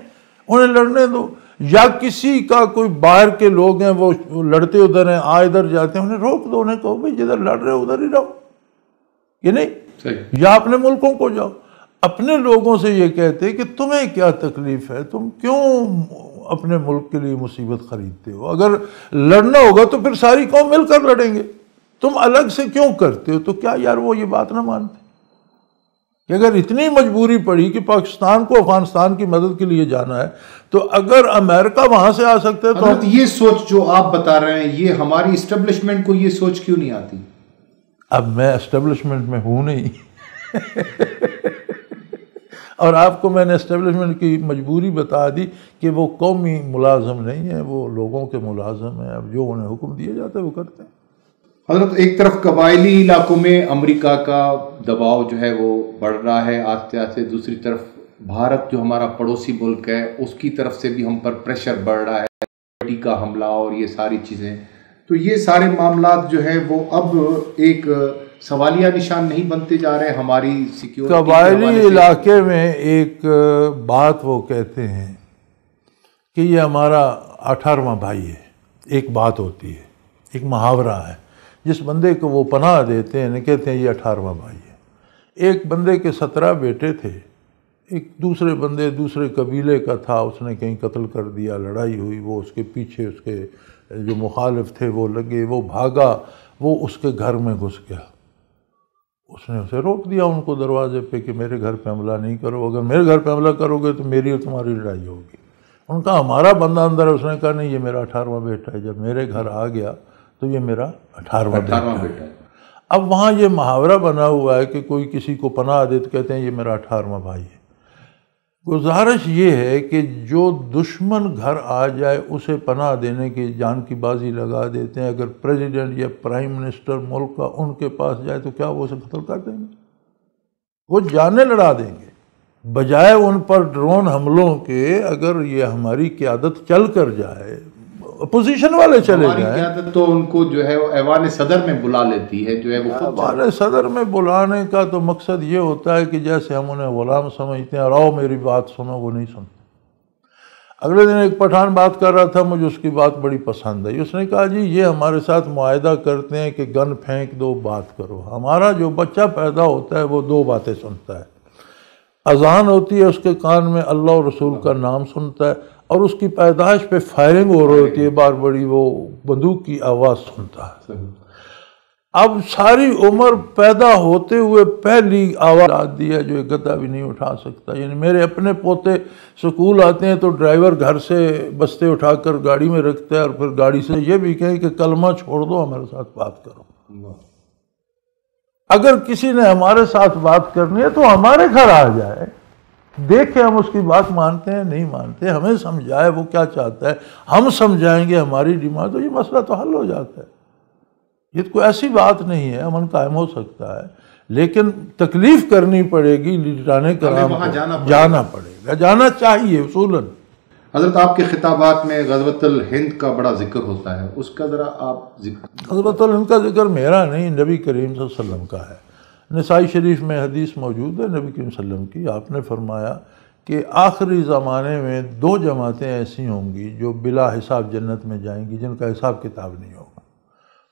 انہیں لڑنے دو۔ یا کسی کا کوئی باہر کے لوگ ہیں وہ لڑتے ادھر ہیں، ادھر جاتے ہیں، انہیں روک دو، انہیں کہو بھائی جدھر لڑ رہے ہو ادھر ہی رہو، یہ نہیں، یا اپنے ملکوں کو جاؤ۔ اپنے لوگوں سے یہ کہتے کہ تمہیں کیا تکلیف ہے، تم کیوں اپنے ملک کے لیے مصیبت خریدتے ہو؟ اگر لڑنا ہوگا تو پھر ساری قوم مل کر لڑیں گے، تم الگ سے کیوں کرتے ہو؟ تو کیا یار وہ یہ بات نہ مانتے کہ اگر اتنی مجبوری پڑی کہ پاکستان کو افغانستان کی مدد کے لیے جانا ہے تو اگر امریکہ وہاں سے آ سکتا ہے تو حضرت یہ سوچ جو آپ بتا رہے ہیں یہ ہماری اسٹیبلشمنٹ کو یہ سوچ کیوں نہیں آتی؟ اب میں اسٹیبلشمنٹ میں ہوں نہیں اور آپ کو میں نے اسٹیبلشمنٹ کی مجبوری بتا دی کہ وہ قومی ملازم نہیں ہیں، وہ لوگوں کے ملازم ہیں، اب جو انہیں حکم دیا جاتا ہے وہ کرتے ہیں۔ حضرت ایک طرف قبائلی علاقوں میں امریکہ کا دباؤ جو ہے وہ بڑھ رہا ہے آہستہ آہستہ، دوسری طرف بھارت جو ہمارا پڑوسی ملک ہے اس کی طرف سے بھی ہم پر پریشر بڑھ رہا ہے، بیٹی کا حملہ اور یہ ساری چیزیں، تو یہ سارے معاملات جو ہیں وہ اب ایک سوالیہ نشان نہیں بنتے جا رہے ہیں ہماری سیکیورٹی؟ قبائلی علاقے میں ایک بات وہ کہتے ہیں کہ یہ ہمارا 18واں بھائی ہے، ایک بات ہوتی ہے، ایک محاورہ ہے، جس بندے کو وہ پناہ دیتے ہیں کہتے ہیں یہ 18واں بھائی ہے۔ ایک بندے کے 17 بیٹے تھے، ایک دوسرے بندے دوسرے قبیلے کا تھا، اس نے کہیں قتل کر دیا، لڑائی ہوئی، وہ اس کے پیچھے اس کے جو مخالف تھے وہ لگے، وہ بھاگا، وہ اس کے گھر میں گھس گیا، اس نے اسے روک دیا ان کو دروازے پہ کہ میرے گھر پہ حملہ نہیں کرو، اگر میرے گھر پہ حملہ کرو گے تو میری اور تمہاری لڑائی ہوگی۔ ان کا ہمارا بندہ اندر ہے، اس نے کہا نہیں یہ میرا 18واں بیٹا ہے، جب میرے گھر آ گیا تو یہ میرا 18واں بیٹا ہے۔ اب وہاں یہ محاورہ بنا ہوا ہے کہ کوئی کسی کو پناہ دے تو کہتے ہیں یہ میرا 18واں بھائی ہے۔ گزارش یہ ہے کہ جو دشمن گھر آ جائے اسے پناہ دینے کی جان کی بازی لگا دیتے ہیں، اگر پریزیڈنٹ یا پرائم منسٹر ملک کا ان کے پاس جائے تو کیا وہ اسے قتل کر دیں گے؟ وہ جانیں لڑا دیں گے، بجائے ان پر ڈرون حملوں کے اگر یہ ہماری قیادت چل کر جائے، اپوزیشن والے چلے ہماری جائیں، قیادت تو ان کو جو ہے ایوان صدر میں بلا لیتی ہے، جو ہے وہ خود ایوان صدر میں بلانے کا تو مقصد یہ ہوتا ہے کہ جیسے ہم انہیں غلام سمجھتے ہیں اور آؤ میری بات سنو، وہ نہیں سنتے۔ اگلے دن ایک پٹھان بات کر رہا تھا، مجھے اس کی بات بڑی پسند آئی، اس نے کہا جی یہ ہمارے ساتھ معاہدہ کرتے ہیں کہ گن پھینک دو بات کرو، ہمارا جو بچہ پیدا ہوتا ہے وہ 2 باتیں سنتا ہے، اذان ہوتی ہے اس کے کان میں، اللہ اور رسول کا نام سنتا ہے، اور اس کی پیدائش پہ فائرنگ ہو رہی ہوتی ہے بار بڑی، وہ بندوق کی آواز سنتا ہے۔ اب ساری عمر پیدا ہوتے ہوئے پہلی آواز آتی دی ہے جو ایک گدھا بھی نہیں اٹھا سکتا، یعنی میرے اپنے پوتے سکول آتے ہیں تو ڈرائیور گھر سے بستے اٹھا کر گاڑی میں رکھتا ہے اور پھر گاڑی سے یہ بھی کہیں کہ کلمہ چھوڑ دو ہمارے ساتھ بات کرو۔ اگر کسی نے ہمارے ساتھ بات کرنی ہے تو ہمارے گھر آ جائے، دیکھیں ہم اس کی بات مانتے ہیں نہیں مانتے، ہمیں سمجھائے وہ کیا چاہتا ہے، ہم سمجھائیں گے ہماری ڈیمانڈ، تو یہ مسئلہ تو حل ہو جاتا ہے۔ یہ کوئی ایسی بات نہیں ہے، امن قائم ہو سکتا ہے، لیکن تکلیف کرنی پڑے گی، لیڈران کرام کو جانا پڑے گا، جانا چاہیے اصولاً۔ حضرت آپ کے خطابات میں غزوۃ الہند کا بڑا ذکر ہوتا ہے، اس کا ذرا آپ ذکر۔ غزوۃ الہند کا ذکر میرا نہیں، نبی کریم صلی اللہ علیہ وسلم کا ہے۔ نسائی شریف میں حدیث موجود ہے نبی کریم صلی اللہ علیہ وسلم کی، آپ نے فرمایا کہ آخری زمانے میں 2 جماعتیں ایسی ہوں گی جو بلا حساب جنت میں جائیں گی، جن کا حساب کتاب نہیں ہوگا۔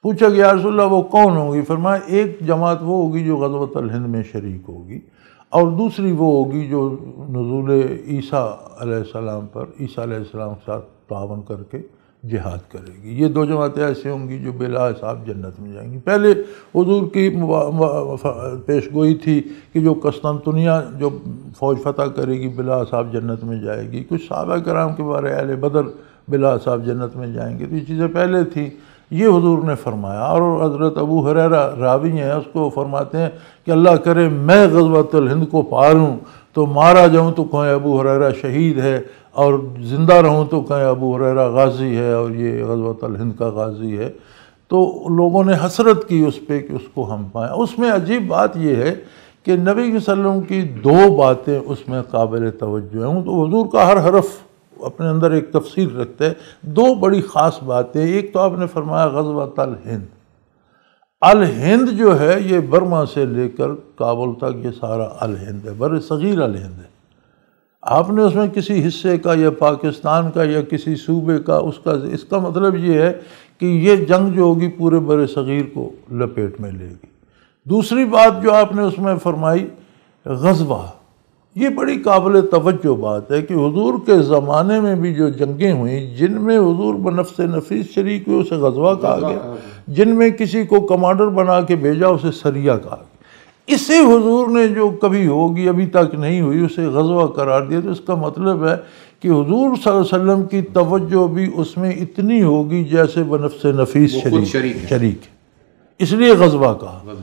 پوچھا کہ یا رسول اللہ وہ کون ہوگی؟ فرمایا ایک جماعت وہ ہوگی جو غزوۃ الہند میں شریک ہوگی، اور دوسری وہ ہوگی جو نزول عیسیٰ علیہ السلام پر عیسیٰ علیہ السلام کے ساتھ تعاون کر کے جہاد کرے گی۔ یہ دو جماعتیں ایسے ہوں گی جو بلا حساب جنت میں جائیں گی۔ پہلے حضور کی پیش گوئی تھی کہ جو قسطنطنیہ جو فوج فتح کرے گی بلا حساب جنت میں جائے گی، کچھ صحابہ کرام کے بارے اہل بدر بلا حساب جنت میں جائیں گے، تو یہ چیزیں پہلے تھیں، یہ حضور نے فرمایا۔ اور حضرت ابو ہریرہ راوی ہیں، اس کو فرماتے ہیں کہ اللہ کرے میں غزوۃ الہند کو پار ہوں تو مارا جاؤں تو کہیں ابو ہریرہ شہید ہے، اور زندہ رہوں تو کہیں ابو ہریرہ غازی ہے اور یہ غزوۃ الہند کا غازی ہے۔ تو لوگوں نے حسرت کی اس پہ کہ اس کو ہم پائیں۔ اس میں عجیب بات یہ ہے کہ نبی صلی اللہ علیہ وسلم کی دو باتیں اس میں قابل توجہ ہیں، تو حضور کا ہر حرف اپنے اندر ایک تفسیر رکھتا ہے۔ دو بڑی خاص باتیں، ایک تو آپ نے فرمایا غزوۃ الہند۔ الہند جو ہے یہ برما سے لے کر کابل تک یہ سارا الہند ہے، بر صغیر الہند ہے۔ آپ نے اس میں کسی حصے کا یا پاکستان کا یا کسی صوبے کا اس کا مطلب یہ ہے کہ یہ جنگ جو ہوگی پورے بر صغیر کو لپیٹ میں لے گی۔ دوسری بات جو آپ نے اس میں فرمائی غزوہ، یہ بڑی قابل توجہ بات ہے کہ حضور کے زمانے میں بھی جو جنگیں ہوئیں جن میں حضور بنفس نفیس شریک ہوئے اسے غزوہ کہا گیا، جن میں کسی کو کمانڈر بنا کے بھیجا اسے سریہ کہا گیا۔ اسے حضور نے جو کبھی ہوگی ابھی تک نہیں ہوئی اسے غزوہ قرار دیا، تو اس کا مطلب ہے کہ حضور صلی اللہ علیہ وسلم کی توجہ بھی اس میں اتنی ہوگی جیسے بنفس نفیس شریک ہے، اس لیے غزوہ کہا۔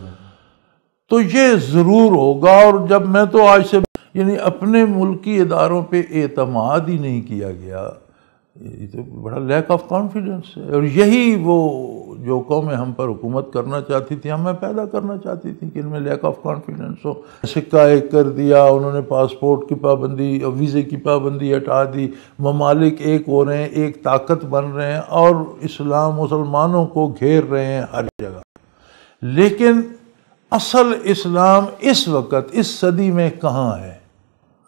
تو یہ ضرور ہوگا، اور جب میں تو آج سے یعنی اپنے ملکی اداروں پہ اعتماد ہی نہیں کیا گیا، یہ تو بڑا لیک آف کانفیڈنس ہے، اور یہی وہ جو قومیں ہم پر حکومت کرنا چاہتی تھی ہمیں پیدا کرنا چاہتی تھی کہ ان میں لیک آف کانفیڈنس ہو۔ سکہ ایک کر دیا انہوں نے، پاسپورٹ کی پابندی اور ویزے کی پابندی ہٹا دی، ممالک ایک ہو رہے ہیں، ایک طاقت بن رہے ہیں اور اسلام مسلمانوں کو گھیر رہے ہیں ہر جگہ۔ لیکن اصل اسلام اس وقت اس صدی میں کہاں ہے؟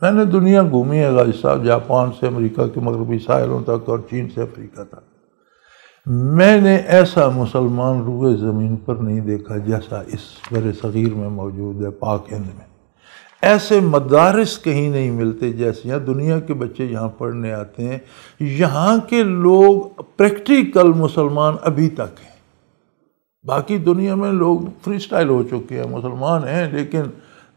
میں نے دنیا گھومی ہے غازی صاحب، جاپان سے امریکہ کے مغربی ساحلوں تک اور چین سے افریقہ تک۔ میں نے ایسا مسلمان روئے زمین پر نہیں دیکھا جیسا اس بر صغیر میں موجود ہے، پاک ہند میں۔ ایسے مدارس کہیں نہیں ملتے جیسے یہاں دنیا کے بچے یہاں پڑھنے آتے ہیں۔ یہاں کے لوگ پریکٹیکل مسلمان ابھی تک ہیں، باقی دنیا میں لوگ فری سٹائل ہو چکے ہیں، مسلمان ہیں لیکن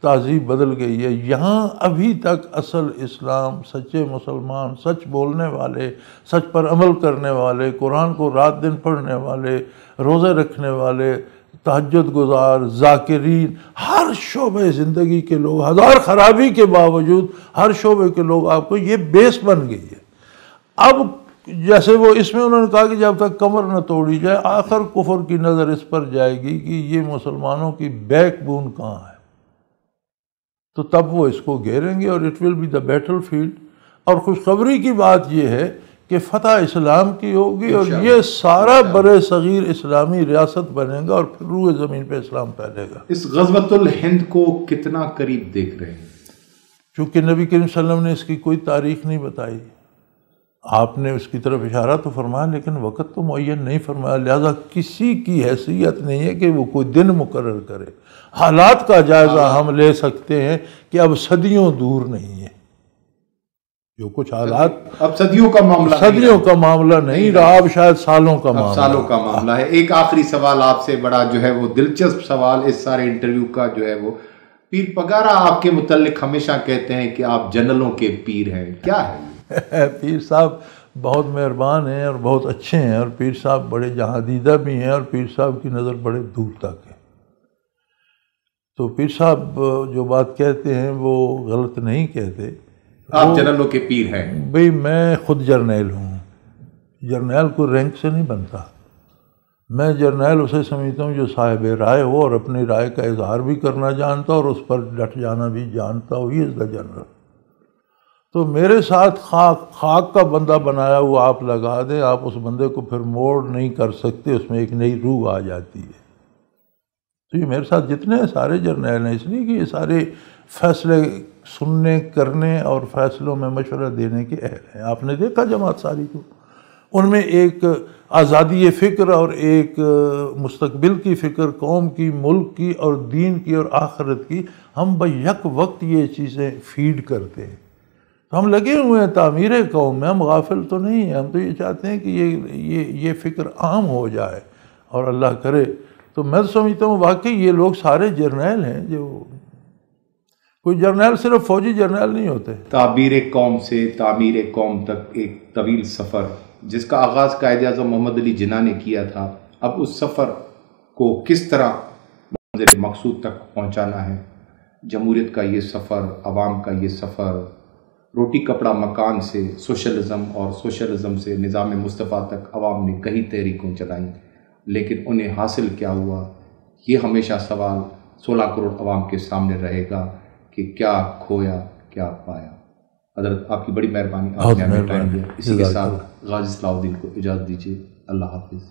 تہذیب بدل گئی ہے۔ یہاں ابھی تک اصل اسلام، سچے مسلمان، سچ بولنے والے، سچ پر عمل کرنے والے، قرآن کو رات دن پڑھنے والے، روزے رکھنے والے، تہجد گزار، ذاکرین، ہر شعبے زندگی کے لوگ، ہزار خرابی کے باوجود ہر شعبے کے لوگ آپ کو یہ بیس بن گئی ہے۔ اب جیسے وہ اس میں انہوں نے کہا کہ جب تک کمر نہ توڑی جائے، آخر کفر کی نظر اس پر جائے گی کہ یہ مسلمانوں کی بیک بون کہاں ہے، تو تب وہ اس کو گھیریں گے اور it will be the battlefield. اور خوشخبری کی بات یہ ہے کہ فتح اسلام کی ہوگی اور یہ سارا بر صغیر اسلامی ریاست بنے گا اور پھر روئے زمین پہ اسلام پھیلے گا۔ اس غزوۃ الہند کو کتنا قریب دیکھ رہے ہیں؟ چونکہ نبی کریم صلی اللہ علیہ وسلم نے اس کی کوئی تاریخ نہیں بتائی، آپ نے اس کی طرف اشارہ تو فرمایا لیکن وقت تو معین نہیں فرمایا، لہذا کسی کی حیثیت نہیں ہے کہ وہ کوئی دن مقرر کرے۔ حالات کا جائزہ ہم لے سکتے ہیں کہ اب صدیوں دور نہیں ہے، جو کچھ حالات اب صدیوں کا معاملہ نہیں رہا، اب شاید سالوں کا معاملہ ہے۔ ایک آخری سوال آپ سے، بڑا جو ہے وہ دلچسپ سوال اس سارے انٹرویو کا جو ہے وہ، پیر پگارا آپ کے متعلق ہمیشہ کہتے ہیں کہ آپ جنرلوں کے پیر ہیں، کیا ہے؟ پیر صاحب بہت مہربان ہیں اور بہت اچھے ہیں، اور پیر صاحب بڑے جہاندیدہ بھی ہیں، اور پیر صاحب کی نظر بڑے دور تک ہے۔ تو پیر صاحب جو بات کہتے ہیں وہ غلط نہیں کہتے۔ آپ جنرلوں کے پیر ہیں؟ بھئی میں خود جرنیل ہوں، جرنیل کو رینک سے نہیں بنتا، میں جرنیل اسے سمجھتا ہوں جو صاحب رائے ہو اور اپنی رائے کا اظہار بھی کرنا جانتا اور اس پر ڈٹ جانا بھی جانتا ہو، ہی از دا جنرل۔ تو میرے ساتھ خاک کا بندہ بنایا ہوا آپ لگا دیں، آپ اس بندے کو پھر موڑ نہیں کر سکتے، اس میں ایک نئی روح آ جاتی ہے۔ تو یہ میرے ساتھ جتنے سارے جرنیل ہیں، اس لیے کہ یہ سارے فیصلے سننے، کرنے اور فیصلوں میں مشورہ دینے کے اہل ہیں۔ آپ نے دیکھا جماعت ساری کو، ان میں ایک آزادی فکر اور ایک مستقبل کی فکر، قوم کی، ملک کی اور دین کی اور آخرت کی، ہم بیک وقت یہ چیزیں فیڈ کرتے ہیں. تو ہم لگے ہوئے ہیں تعمیر قوم میں، ہم غافل تو نہیں ہیں. ہم تو یہ چاہتے ہیں کہ یہ فکر عام ہو جائے، اور اللہ کرے. تو میں سمجھتا ہوں واقعی یہ لوگ سارے جرنیل ہیں، جو کوئی جرنیل صرف فوجی جرنیل نہیں ہوتے. تعبیر قوم سے تعمیر قوم تک ایک طویل سفر جس کا آغاز قائد اعظم محمد علی جناح نے کیا تھا، اب اس سفر کو کس طرح منزل مقصود تک پہنچانا ہے. جمہوریت کا یہ سفر، عوام کا یہ سفر، روٹی کپڑا مکان سے سوشلزم اور سوشلزم سے نظام مصطفیٰ تک عوام نے کئی تحریکوں چلائیں، لیکن انہیں حاصل کیا ہوا، یہ ہمیشہ سوال 16 کروڑ عوام کے سامنے رہے گا کہ کیا کھویا کیا پایا. حضرت آپ کی بڑی مہربانی، آپ نے ہمیں ٹائم دیا. اسی کے ساتھ غازی صلاح الدین کو اجازت دیجیے. اللہ حافظ.